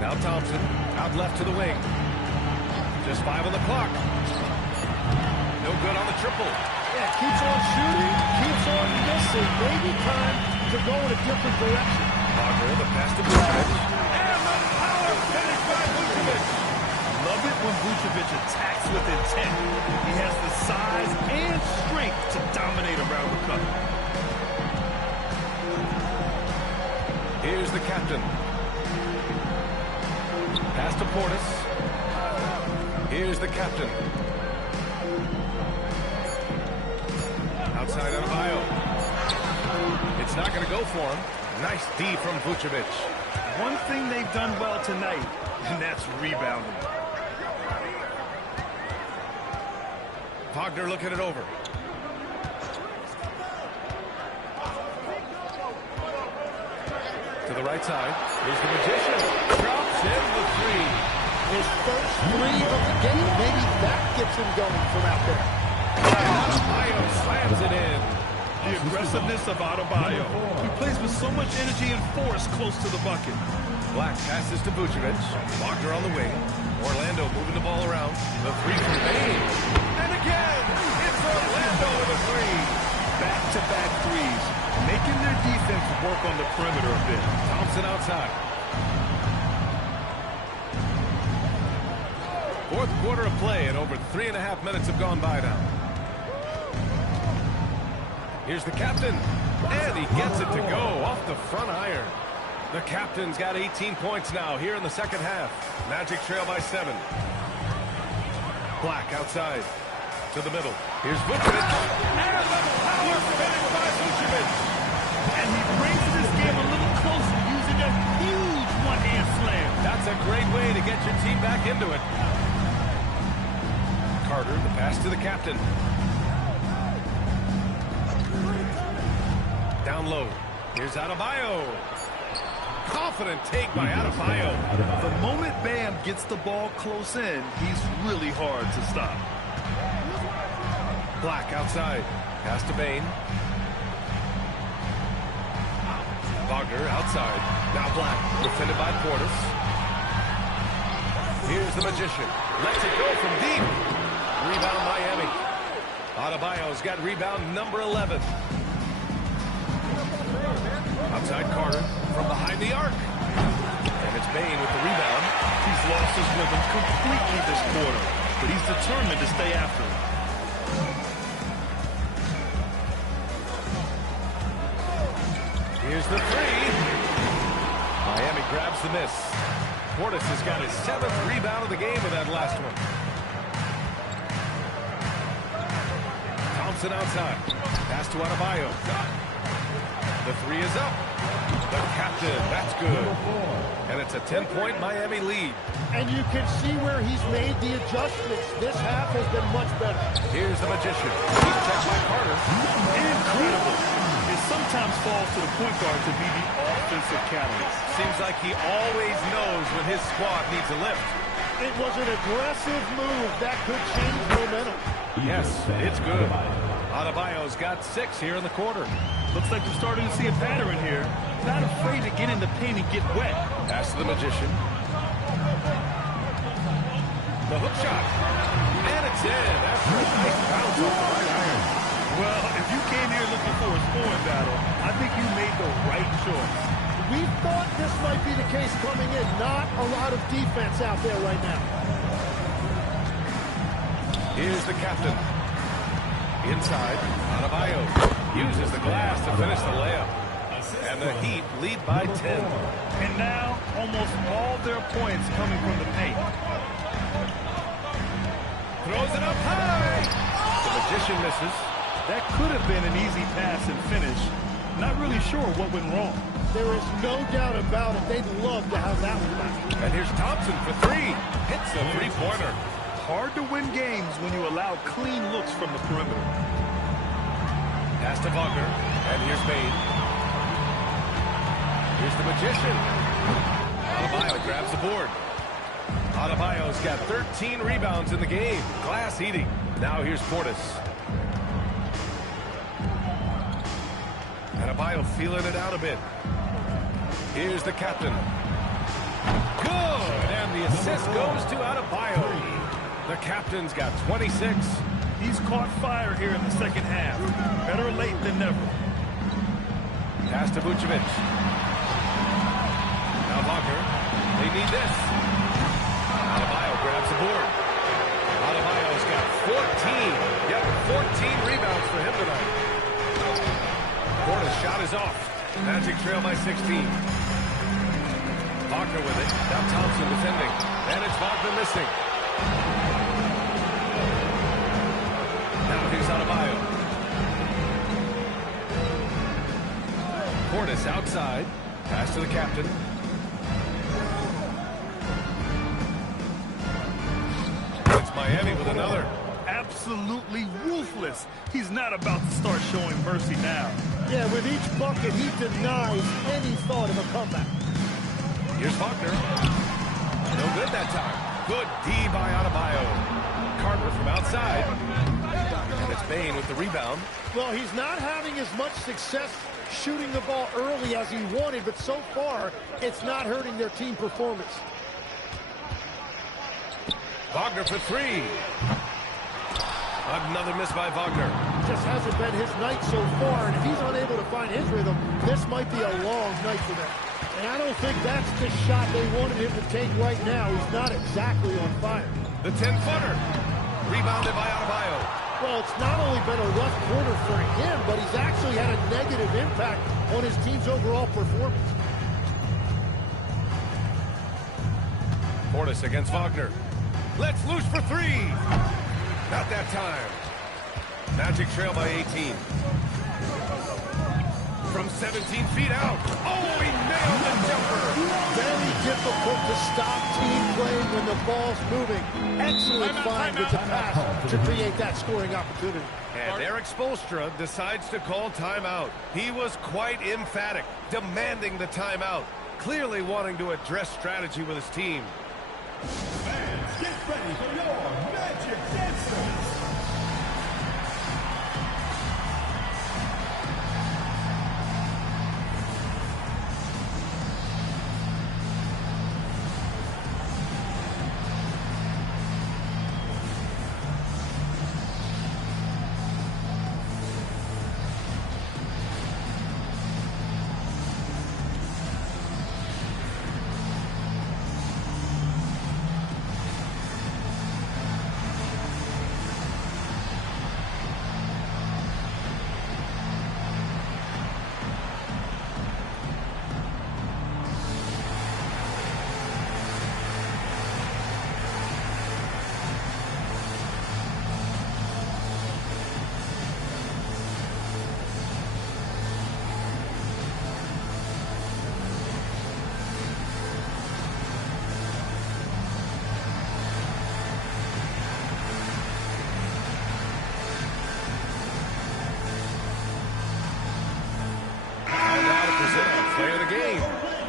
Now Thompson, out left to the wing. Just 5 on the clock. No good on the triple. Yeah, keeps on shooting, keeps on missing. Maybe time to go in a different direction. Wagner, the pass to Vucevic. And the power finish by Vucevic. Love it when Vucevic attacks with intent. He has the size and strength to dominate around the cup. Here's the captain. Pass to Portis. Here's the captain. Outside Adebayo. It's not going to go for him. Nice D from Vucevic. One thing they've done well tonight, and that's rebounding. Wagner looking it over. To the right side. Here's the Magician. Drops in the 3. His first 3 of the game. Maybe that gets him going from out there. Adebayo slams it in. The aggressiveness of Adebayo. He plays with so much energy and force close to the bucket. Black passes to Vucevic. Wagner on the wing. Orlando moving the ball around. The 3 from Bane. And again, it's Orlando with a 3. Back-to-back threes. Making their defense work on the perimeter a bit. Thompson outside. Fourth quarter of play, and over 3.5 minutes have gone by now. Here's the captain, and he gets it to go off the front iron. The captain's got 18 points now here in the second half. Magic trail by 7. Black outside to the middle. Here's Vucevic, and the power finish by Vucevic. And he brings this game a little closer using a huge one-hand slam. That's a great way to get your team back into it. Carter, the pass to the captain. Down low. Here's Adebayo. Confident take by Adebayo. The moment Bam gets the ball close in, he's really hard to stop. Black outside. Pass to Bane. Wagner outside. Now Black. Defended by Portis. Here's the Magician. Lets it go from deep. Rebound Miami. Adebayo's got rebound number 11. Outside Carter from behind the arc. And it's Bane with the rebound. He's lost his rhythm completely this quarter, but he's determined to stay after it. Here's the 3. Miami grabs the miss. Portis has got his 7th rebound of the game with that last one. Thompson outside. Pass to Adebayo. The 3 is up. The captain, that's good. And it's a 10-point Miami lead. And you can see where he's made the adjustments. This half has been much better. Here's the Magician. He's checked by Carter. Incredible. His sometimes falls to the point guard to be the offensive catalyst. Seems like he always knows when his squad needs a lift. It was an aggressive move that could change momentum. Yes, it's good. Adebayo's got 6 here in the quarter. Looks like we're starting to see a pattern here. Not afraid to get in the paint and get wet. Pass to the Magician. The hook shot. And it's in after a nice bounce off the right iron. Well, if you came here looking for a scoring battle, I think you made the right choice. We thought this might be the case coming in. Not a lot of defense out there right now. Here's the captain. Inside, Adebayo uses the glass to finish the layup. And the Heat lead by 10. And now, almost all their points coming from the paint. Throws it up high. The Magician misses. That could have been an easy pass and finish. Not really sure what went wrong. There is no doubt about it. They'd love to have that one back. And here's Thompson for 3. Hits a three-pointer. Hard to win games when you allow clean looks from the perimeter. Pass to Wagner. And here's Bane. Here's the Magician. Adebayo grabs the board. Adebayo's got 13 rebounds in the game. Glass eating. Now here's Portis. Adebayo feeling it out a bit. Here's the captain. Good! And the assist goes to Adebayo. The captain's got 26. He's caught fire here in the second half. Better late than never. Pass to Vucevic. Now Wagner. They need this. Adebayo grabs the board. Adebayo's got 14. Yep, 14 rebounds for him tonight. Portis' shot is off. Magic trail by 16. Wagner with it. Now Thompson defending. And it's Wagner missing. Now here's Adebayo. Portis outside. Pass to the captain. It's Miami with another. Absolutely ruthless. He's not about to start showing mercy now. Yeah, with each bucket, he denies any thought of a comeback. Here's Wagner. No good that time. Good D by Adebayo. Carter from outside. And it's Bane with the rebound. Well, he's not having as much success shooting the ball early as he wanted, but so far, it's not hurting their team performance. Wagner for 3. Another miss by Wagner. Just hasn't been his night so far, and if he's unable to find his rhythm, this might be a long night for them. And I don't think that's the shot they wanted him to take right now. He's not exactly on fire. The 10-footer. Rebounded by Adebayo. Well, it's not only been a rough quarter for him, but he's actually had a negative impact on his team's overall performance. Portis against Wagner. Let's loose for 3. Not that time. Magic trail by 18. From 17 feet out. Oh, he nailed the jumper. Very difficult to stop team playing when the ball's moving. Excellent find with the pass to create that scoring opportunity. And Eric Spoelstra decides to call timeout. He was quite emphatic, demanding the timeout, clearly wanting to address strategy with his team. Fans, get ready for your Magic Dancers.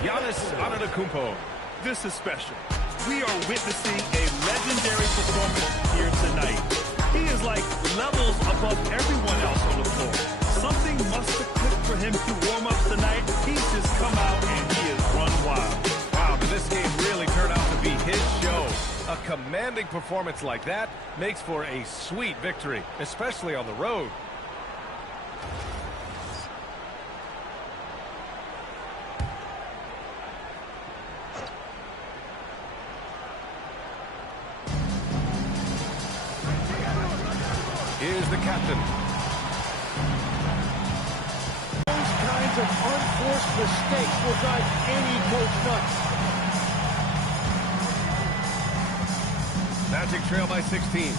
Giannis Antetokounmpo. This is special. We are witnessing a legendary performance here tonight. He is like levels above everyone else on the floor. Something must have clicked for him to warm up tonight. He's just come out and he has run wild. Wow, did this game really turn out to be his show? A commanding performance like that makes for a sweet victory, especially on the road. Here's the captain. Those kinds of unforced mistakes will drive any coach nuts. Magic trail by 16.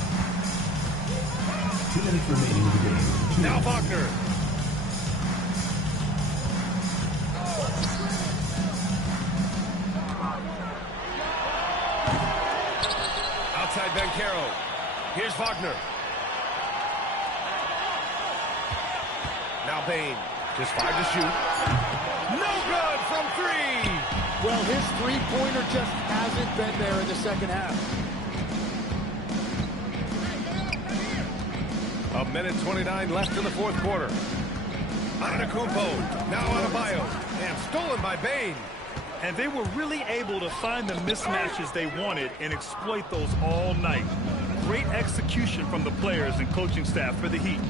2 minutes remaining in the game. Now Wagner. Outside Banchero. Here's Wagner. Now Bane. Just 5 to shoot. No good from 3. Well, his three-pointer just hasn't been there in the second half. A minute 29 left in the fourth quarter. Antetokounmpo. Now Adebayo. And stolen by Bane. And they were really able to find the mismatches they wanted and exploit those all night. Great execution from the players and coaching staff for the Heat.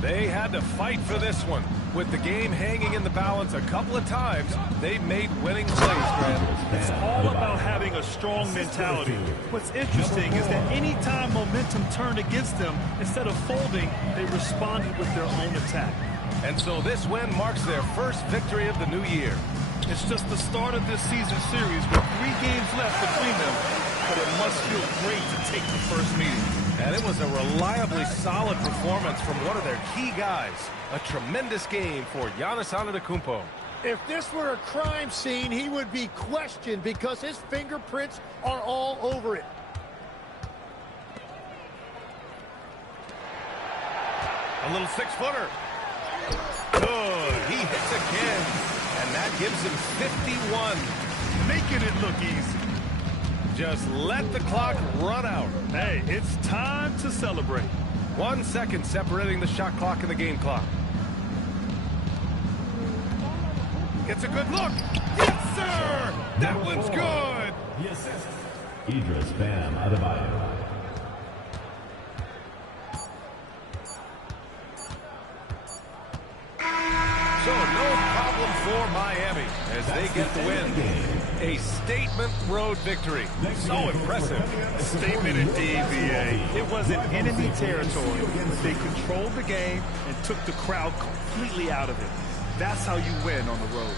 They had to fight for this one. With the game hanging in the balance a couple of times, they made winning plays, Grant. It's all about having a strong mentality. What's interesting is that any time momentum turned against them, instead of folding, they responded with their own attack. And so this win marks their first victory of the new year. It's just the start of this season series with 3 games left between them, but it must feel great to take the first meeting. And it was a reliably solid performance from one of their key guys. A tremendous game for Giannis Antetokounmpo. If this were a crime scene, he would be questioned because his fingerprints are all over it. A little 6-footer. Good. He hits again. And that gives him 51. Making it look easy. Just let the clock run out. Hey, it's time to celebrate. 1 second separating the shot clock and the game clock. Gets a good look. Yes, sir! That one's good. The assist. Idris Bam Adebayo. So no problem for Miami as they get the win. A statement road victory. So impressive. A statement indeed, VA. It wasn't enemy territory, but they controlled the game and took the crowd completely out of it. That's how you win on the road.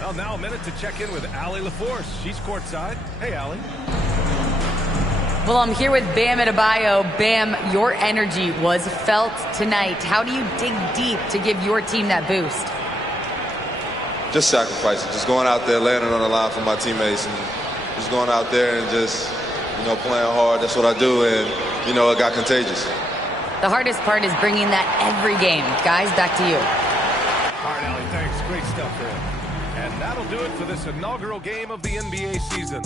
Well, now a minute to check in with Allie LaForce. She's courtside. Hey, Allie. Well, I'm here with Bam Adebayo. Bam, your energy was felt tonight. How do you dig deep to give your team that boost? Just sacrificing, just going out there, laying it on the line for my teammates, and just going out there and just, playing hard. That's what I do, and, it got contagious. The hardest part is bringing that every game. Guys, back to you. All right, Allie, thanks. Great stuff there. And that'll do it for this inaugural game of the NBA season.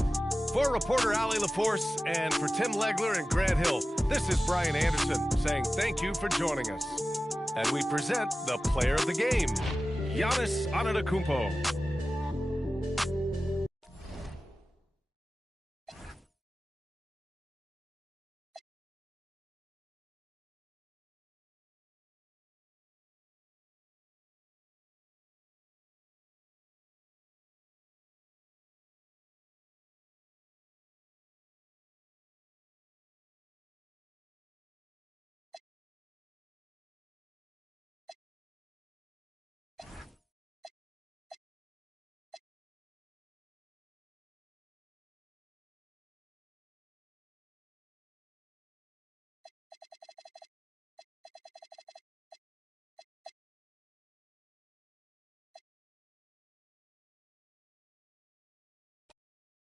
For reporter Allie LaForce and for Tim Legler and Grant Hill, this is Brian Anderson saying thank you for joining us. And we present the player of the game, Giannis Antetokounmpo.